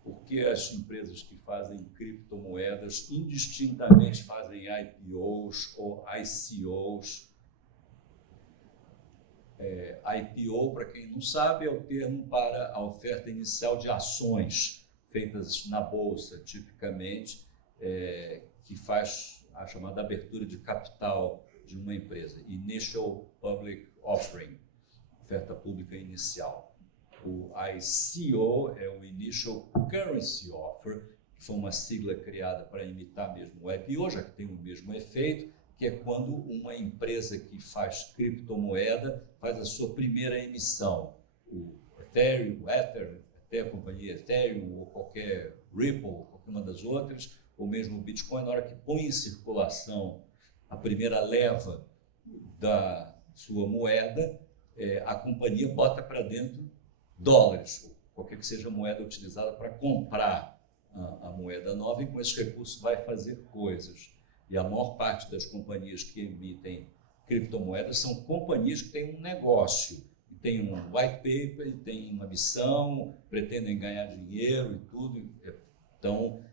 porque as empresas que fazem criptomoedas indistintamente fazem IPOs ou ICOs. IPO, para quem não sabe, é o termo para a oferta inicial de ações feitas na bolsa, tipicamente, que faz a chamada abertura de capital de uma empresa, Initial Public Offering, oferta pública inicial. O ICO é o Initial Currency Offer, que foi uma sigla criada para imitar mesmo o IPO, já que tem o mesmo efeito, que é quando uma empresa que faz criptomoeda faz a sua primeira emissão. O Ethereum, o Ether, até a companhia Ethereum, ou qualquer Ripple, qualquer uma das outras, ou mesmo o Bitcoin, na hora que põe em circulação a primeira leva da sua moeda, a companhia bota para dentro dólares, ou qualquer que seja a moeda utilizada para comprar a moeda nova, e com esses recursos vai fazer coisas. E a maior parte das companhias que emitem criptomoedas são companhias que têm um negócio, tem um white paper, e tem uma missão, pretendem ganhar dinheiro e tudo. Então,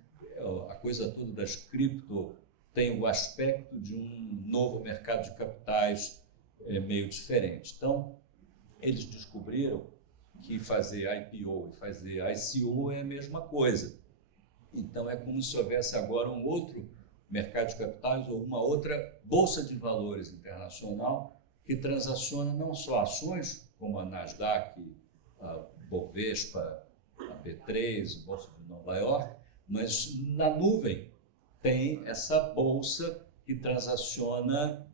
a coisa toda das cripto tem o aspecto de um novo mercado de capitais meio diferente. Então, eles descobriram que fazer IPO e fazer ICO é a mesma coisa. Então, é como se houvesse agora um outro mercado de capitais ou uma outra bolsa de valores internacional que transaciona não só ações, como a Nasdaq, a Bovespa, a B3, a Bolsa de Nova York, mas na nuvem tem essa bolsa que transaciona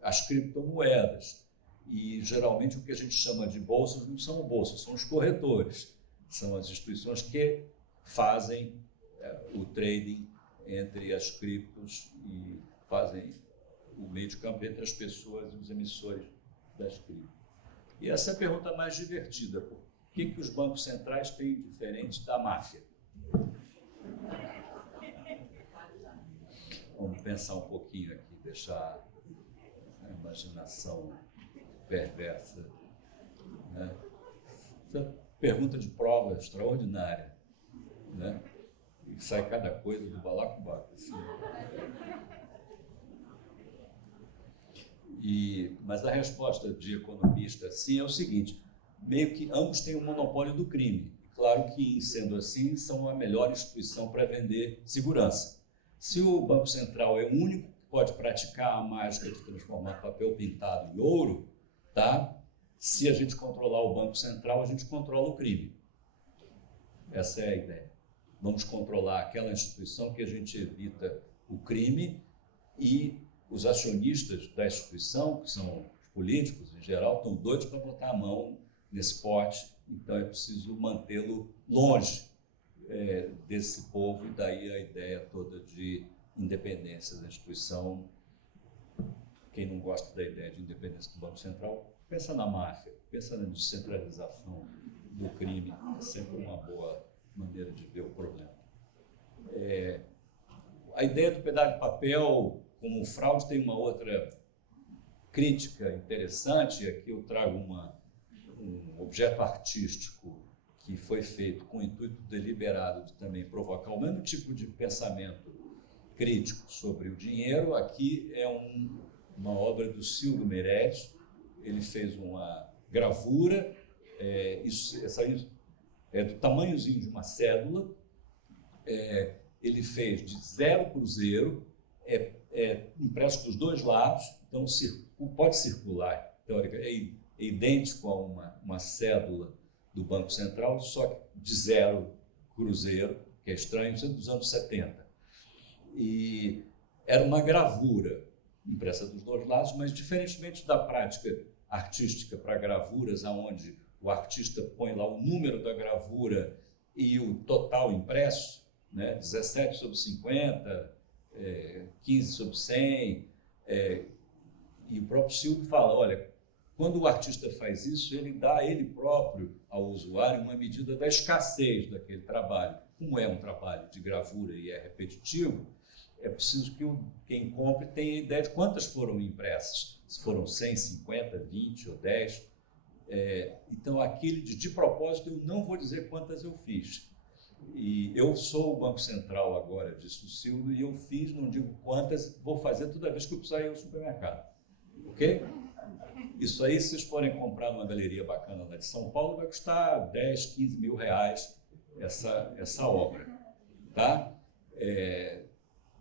as criptomoedas. E, geralmente, o que a gente chama de bolsas não são bolsas, são os corretores. São as instituições que fazem o trading entre as criptos e fazem o meio de campo entre as pessoas e os emissores das criptos. E essa é a pergunta mais divertida. Por que os bancos centrais têm diferente da máfia? Vamos pensar um pouquinho aqui, deixar a imaginação perversa. Né? Essa pergunta de prova extraordinária. Né? E sai cada coisa do balacobaco. Assim. Mas a resposta de economista, sim, é o seguinte: meio que ambos têm o monopólio do crime. Claro que, sendo assim, são a melhor instituição para vender segurança. Se o Banco Central é o único que pode praticar a mágica de transformar papel pintado em ouro, tá? Se a gente controlar o Banco Central, a gente controla o crime. Essa é a ideia. Vamos controlar aquela instituição que a gente evita o crime, e os acionistas da instituição, que são os políticos em geral, estão doidos para botar a mão nesse pote, então é preciso mantê-lo longe desse povo, e daí a ideia toda de independência da instituição. Quem não gosta da ideia de independência do Banco Central, pensa na máfia, pensa na descentralização do crime, é sempre uma boa maneira de ver o problema. A ideia do pedaço de papel como fraude tem uma outra crítica interessante. Aqui eu trago um objeto artístico que foi feito com o intuito deliberado de também provocar o mesmo tipo de pensamento crítico sobre o dinheiro. Aqui é uma obra do Silvio Meirelles. Ele fez uma gravura, essa é do tamanhozinho de uma cédula. Ele fez de 0 cruzeiro, impresso dos dois lados, então pode circular, teoricamente, é idêntico a uma cédula do Banco Central, só que de 0 cruzeiro, que é estranho, isso é dos anos 70. E era uma gravura impressa dos dois lados, mas diferentemente da prática artística para gravuras, onde o artista põe lá o número da gravura e o total impresso, né, 17/50, 15/100, e o próprio Silvio fala, olha, quando o artista faz isso, ele dá a ele próprio, ao usuário, uma medida da escassez daquele trabalho. Como é um trabalho de gravura e é repetitivo, é preciso que quem compre tenha ideia de quantas foram impressas, se foram 100, 50, 20 ou 10. Então, aquele de propósito, eu não vou dizer quantas eu fiz. E eu sou o Banco Central agora, disse o Silvio, e eu fiz, não digo quantas, vou fazer toda vez que eu precisar ir ao supermercado. Ok? Isso aí, se vocês forem comprar numa galeria bacana lá de São Paulo, vai custar 10, 15 mil reais essa obra. Tá?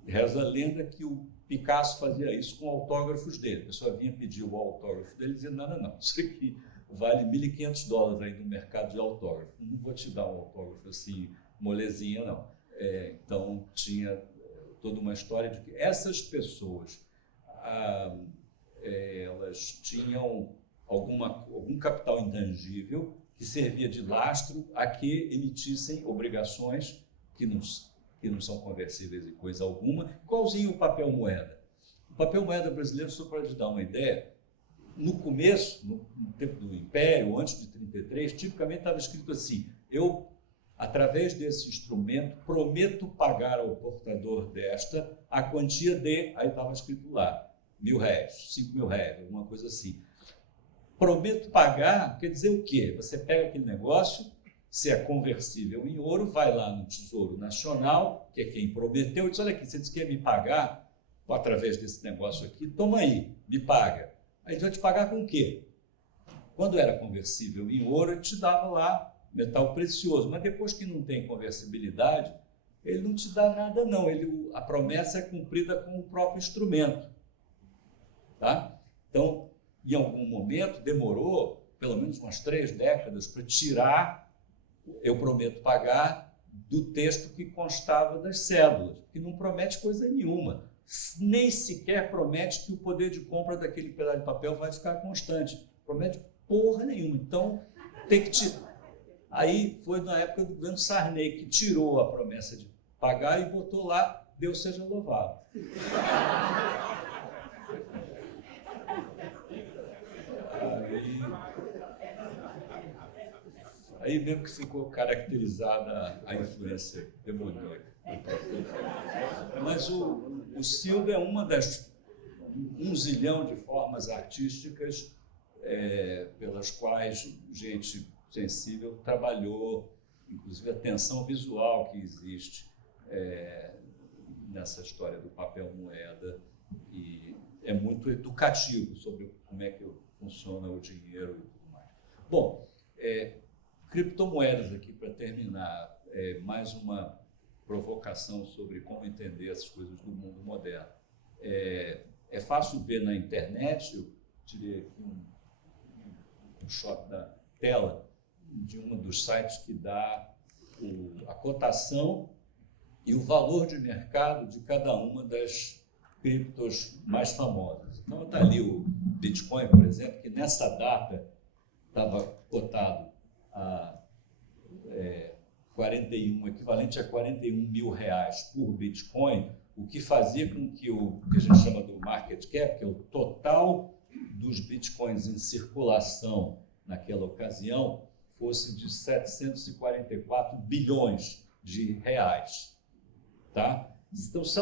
Reza a lenda que o Picasso fazia isso com autógrafos dele. A pessoa vinha pedir o autógrafo dele e dizia, não, isso aqui vale $1.500 aí no mercado de autógrafo. Não vou te dar um autógrafo assim, molezinha, não. Então, tinha toda uma história de que essas pessoas, elas tinham algum capital intangível que servia de lastro a que emitissem obrigações que não são conversíveis em coisa alguma, igualzinho o papel moeda. O papel moeda brasileiro, só para te dar uma ideia, no começo, no tempo do Império, antes de 33, tipicamente estava escrito assim, eu, através desse instrumento, prometo pagar ao portador desta a quantia de, aí estava escrito lá, R$1.000, R$5.000, alguma coisa assim. Prometo pagar quer dizer o quê? Você pega aquele negócio, se é conversível em ouro, vai lá no Tesouro Nacional, que é quem prometeu, e diz, olha aqui, você disse que ia me pagar através desse negócio aqui, toma aí, me paga. Aí a gente vai te pagar com o quê? Quando era conversível em ouro, ele te dava lá metal precioso, mas depois que não tem conversibilidade, ele não te dá nada não, a promessa é cumprida com o próprio instrumento. Tá? Então, em algum momento, demorou pelo menos umas 3 décadas para tirar, eu prometo pagar, do texto que constava das cédulas, que não promete coisa nenhuma, nem sequer promete que o poder de compra daquele pedaço de papel vai ficar constante, promete porra nenhuma. Então, tem que tirar. Aí foi na época do governo Sarney que tirou a promessa de pagar e botou lá, Deus seja louvado. Aí mesmo que ficou caracterizada a influência demoníaca. Mas o Silvio é um zilhão de formas artísticas pelas quais gente sensível trabalhou, inclusive a tensão visual que existe nessa história do papel moeda, e é muito educativo sobre como é que funciona o dinheiro e tudo mais. Bom, criptomoedas aqui para terminar, mais uma provocação sobre como entender essas coisas do mundo moderno. É fácil ver na internet, eu tirei aqui um shot da tela de um dos sites que dá a cotação e o valor de mercado de cada uma das criptos mais famosas. Então está ali o Bitcoin, por exemplo, que nessa data estava cotado a 41, equivalente a 41 mil reais por Bitcoin, o que fazia com que o que a gente chama do market cap, que é o total dos Bitcoins em circulação naquela ocasião, fosse de 744 bilhões de reais. Tá? Então, se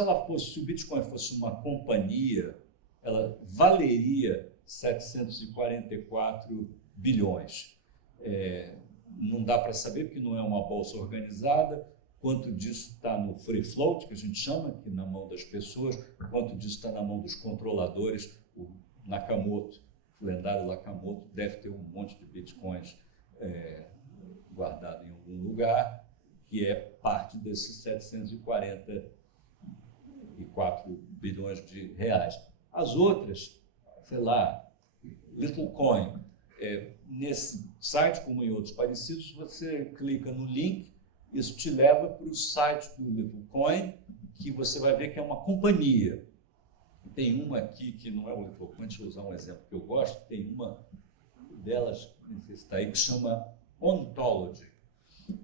o Bitcoin fosse uma companhia, ela valeria 744 bilhões. Não dá para saber, porque não é uma bolsa organizada, quanto disso está no free float, que a gente chama, que na mão das pessoas, quanto disso está na mão dos controladores. O Nakamoto, o lendário Nakamoto, deve ter um monte de bitcoins guardado em algum lugar, que é parte desses 744 bilhões de reais. As outras, sei lá, Littlecoin, nesse site, como em outros parecidos, você clica no link, isso te leva para o site do Littlecoin, que você vai ver que é uma companhia. Tem uma aqui que não é o Littlecoin, deixa eu usar um exemplo que eu gosto, tem uma delas, não sei se está aí, que chama Ontology.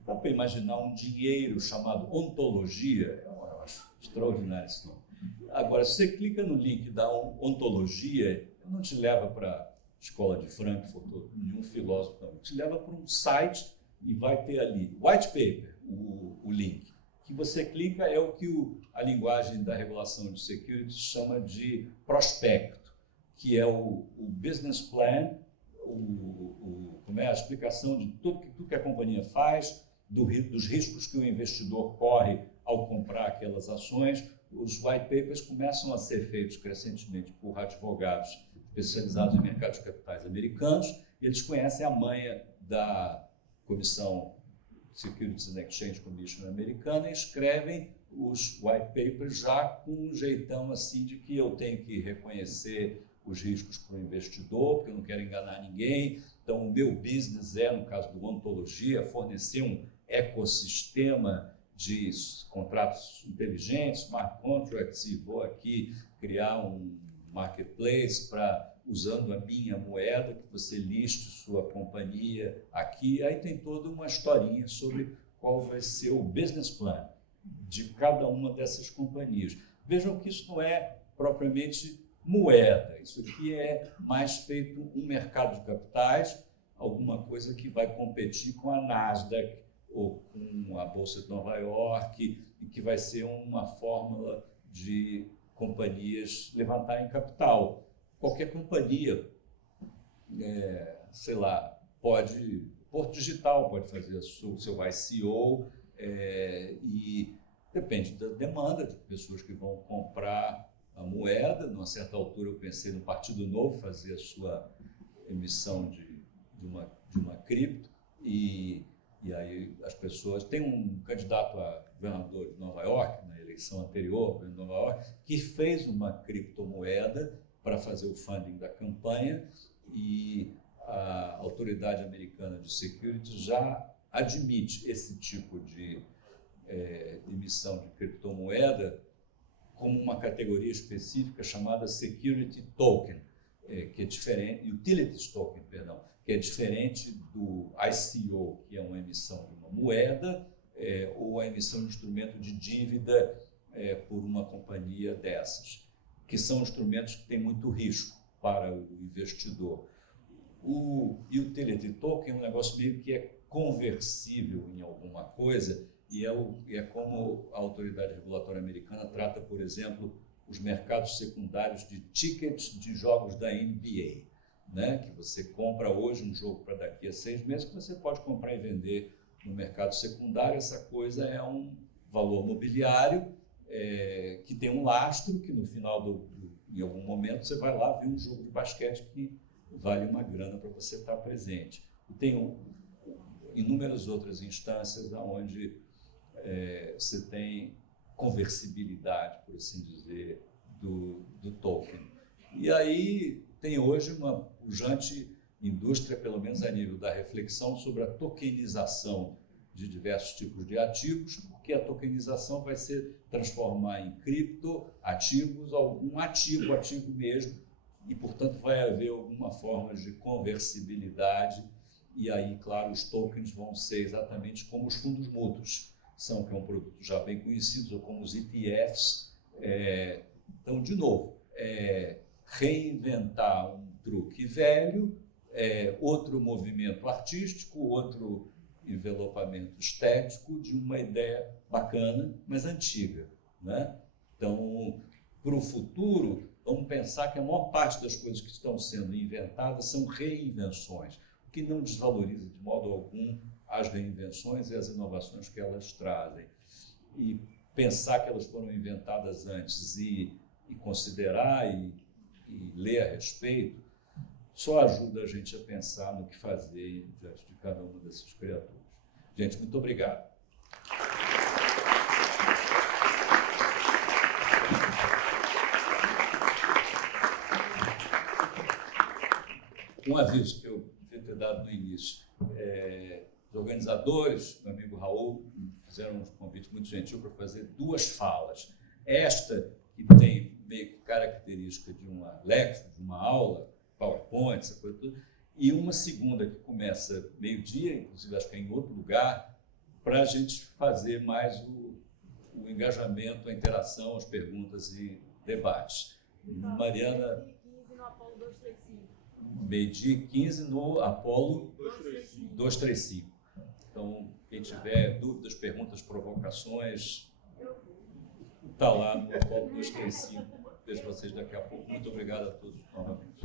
Dá para imaginar um dinheiro chamado ontologia? Eu acho extraordinário esse nome. Agora, se você clica no link da ontologia, não te leva para a escola de Frankfurt, nenhum filósofo, não. Te leva para um site e vai ter ali white paper, o link. Que você clica é o que a linguagem da regulação de securities chama de prospecto, que é o business plan, como é a explicação de tudo que a companhia faz, dos riscos que o investidor corre ao comprar aquelas ações. Os white papers começam a ser feitos crescentemente por advogados especializados em mercado de capitais americanos. Eles conhecem a manha da Comissão Securities and Exchange Commission americana e escrevem os white papers já com um jeitão assim de que eu tenho que reconhecer os riscos para o investidor, porque eu não quero enganar ninguém. Então, o meu business no caso do Ontologia, fornecer um ecossistema de contratos inteligentes, smart contracts, e vou aqui criar um marketplace usando a minha moeda, que você liste sua companhia aqui. Aí tem toda uma historinha sobre qual vai ser o business plan de cada uma dessas companhias. Vejam que isso não é propriamente moeda, isso aqui é mais feito um mercado de capitais, alguma coisa que vai competir com a Nasdaq ou com a Bolsa de Nova York, e que vai ser uma fórmula de companhias levantarem capital. Qualquer companhia sei lá, Porto Digital pode fazer o seu ICO, e depende da demanda de pessoas que vão comprar a moeda. Numa certa altura eu pensei no Partido Novo fazer a sua emissão de uma cripto, e aí as pessoas... Tem um candidato a governador de Nova York, na eleição anterior, em Nova York, que fez uma criptomoeda para fazer o funding da campanha, e a Autoridade Americana de Securities já admite esse tipo de emissão de criptomoeda como uma categoria específica chamada Security Token, que é diferente, Utilities Token, perdão, que é diferente do ICO, que é uma emissão de uma moeda, ou a emissão de instrumento de dívida por uma companhia dessas, que são instrumentos que têm muito risco para o investidor. O Utility Token é um negócio meio que é conversível em alguma coisa, e é como a autoridade regulatória americana trata, por exemplo, os mercados secundários de tickets de jogos da NBA, né? Que você compra hoje um jogo para daqui a 6 meses, que você pode comprar e vender no mercado secundário. Essa coisa é um valor mobiliário que tem um lastro, que no final em algum momento você vai lá ver um jogo de basquete que vale uma grana para você estar presente. E tem inúmeras outras instâncias onde você tem conversibilidade, por assim dizer, do token. E aí tem hoje uma pujante indústria, pelo menos a nível da reflexão, sobre a tokenização de diversos tipos de ativos, porque a tokenização vai ser transformar em criptoativos algum ativo mesmo, e, portanto, vai haver alguma forma de conversibilidade. E aí, claro, os tokens vão ser exatamente como os fundos mútuos, que é um produto já bem conhecido, ou como os ETFs. Então, de novo, reinventar um truque velho, outro movimento artístico, outro envelopamento estético de uma ideia bacana, mas antiga, né? Então, para o futuro, vamos pensar que a maior parte das coisas que estão sendo inventadas são reinvenções, o que não desvaloriza de modo algum as reinvenções e as inovações que elas trazem. E pensar que elas foram inventadas antes e considerar e ler a respeito só ajuda a gente a pensar no que fazer diante de cada uma dessas criaturas. Gente, muito obrigado. Um aviso que eu devia ter dado no início. Os organizadores, meu amigo Raul, fizeram um convite muito gentil para fazer 2 falas. Esta, que tem meio que característica de uma lecture, de uma aula, PowerPoint, essa coisa toda, e uma segunda que começa meio-dia, inclusive acho que é em outro lugar, para a gente fazer mais o engajamento, a interação, as perguntas e debates. Mariana... Meio-dia e 15 no Apolo 235. Então, quem tiver dúvidas, perguntas, provocações, está lá no Apolo 235. Vejo vocês daqui a pouco. Muito obrigado a todos novamente.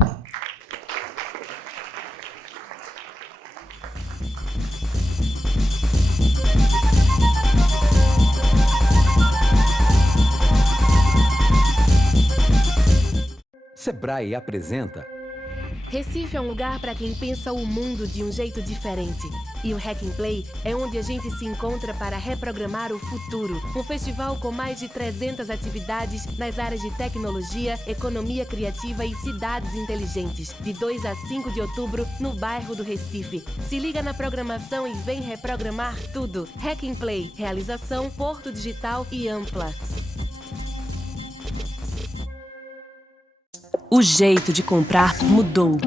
Sebrae apresenta... Recife é um lugar para quem pensa o mundo de um jeito diferente. E o Hack and Play é onde a gente se encontra para reprogramar o futuro. Um festival com mais de 300 atividades nas áreas de tecnologia, economia criativa e cidades inteligentes. De 2 a 5 de outubro, no bairro do Recife. Se liga na programação e vem reprogramar tudo. Hack and Play. Realização Porto Digital e Ampla. O jeito de comprar mudou.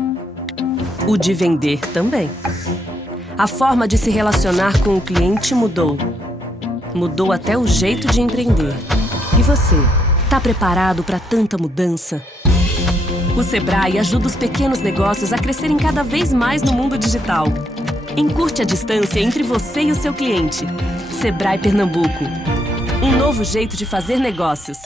O de vender também. A forma de se relacionar com o cliente mudou. Mudou até o jeito de empreender. E você, tá preparado para tanta mudança? O Sebrae ajuda os pequenos negócios a crescerem cada vez mais no mundo digital. Encurte a distância entre você e o seu cliente. Sebrae Pernambuco. Um novo jeito de fazer negócios.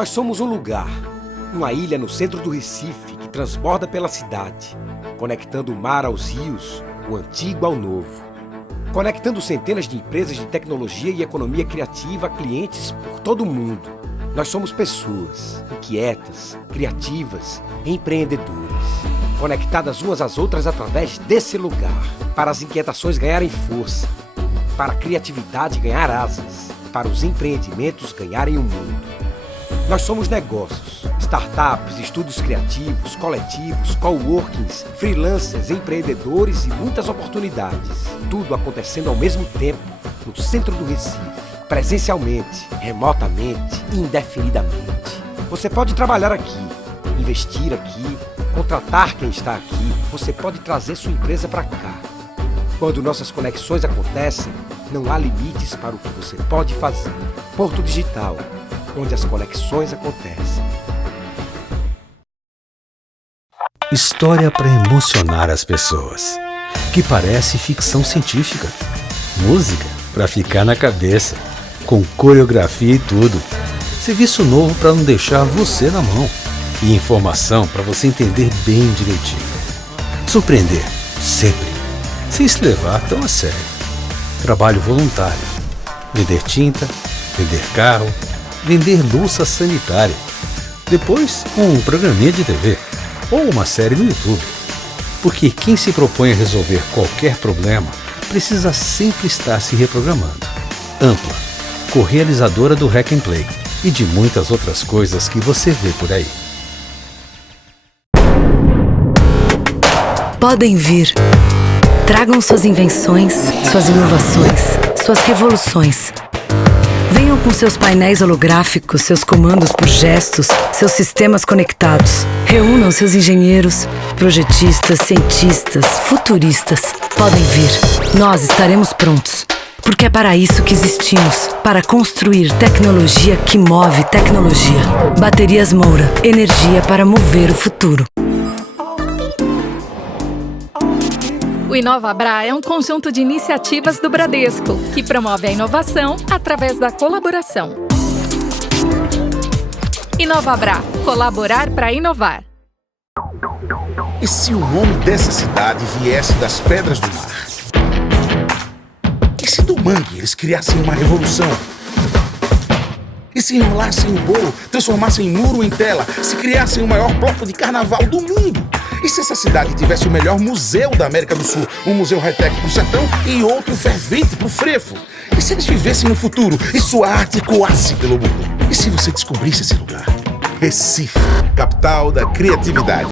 Nós somos um lugar, uma ilha no centro do Recife que transborda pela cidade, conectando o mar aos rios, o antigo ao novo. Conectando centenas de empresas de tecnologia e economia criativa a clientes por todo o mundo. Nós somos pessoas inquietas, criativas, empreendedoras, conectadas umas às outras através desse lugar, para as inquietações ganharem força, para a criatividade ganhar asas, para os empreendimentos ganharem o mundo. Nós somos negócios, startups, estudos criativos, coletivos, coworkings, freelancers, empreendedores e muitas oportunidades. Tudo acontecendo ao mesmo tempo, no centro do Recife, presencialmente, remotamente e indefinidamente. Você pode trabalhar aqui, investir aqui, contratar quem está aqui. Você pode trazer sua empresa para cá. Quando nossas conexões acontecem, não há limites para o que você pode fazer. Porto Digital, onde as conexões acontecem. História para emocionar as pessoas, que parece ficção científica. Música para ficar na cabeça, com coreografia e tudo. Serviço novo para não deixar você na mão. E informação para você entender bem direitinho. Surpreender, sempre, sem se levar tão a sério. Trabalho voluntário. Vender tinta, vender carro, vender louça sanitária. Depois, um programinha de TV ou uma série no YouTube. Porque quem se propõe a resolver qualquer problema precisa sempre estar se reprogramando. Ampla, co-realizadora do Hack and Play e de muitas outras coisas que você vê por aí. Podem vir. Tragam suas invenções, suas inovações, suas revoluções. Venham com seus painéis holográficos, seus comandos por gestos, seus sistemas conectados. Reúnam seus engenheiros, projetistas, cientistas, futuristas. Podem vir. Nós estaremos prontos. Porque é para isso que existimos. Para construir tecnologia que move tecnologia. Baterias Moura. Energia para mover o futuro. O InovaBrá é um conjunto de iniciativas do Bradesco, que promove a inovação através da colaboração. InovaBrá, colaborar para inovar. E se o nome dessa cidade viesse das pedras do mar? E se do mangue eles criassem uma revolução? E se enrolassem o bolo, transformassem muro em tela, se criassem o maior bloco de carnaval do mundo? E se essa cidade tivesse o melhor museu da América do Sul, um museu high-tech pro sertão e outro fervente pro frevo? E se eles vivessem no futuro e sua arte ecoasse pelo mundo? E se você descobrisse esse lugar? Recife, capital da criatividade.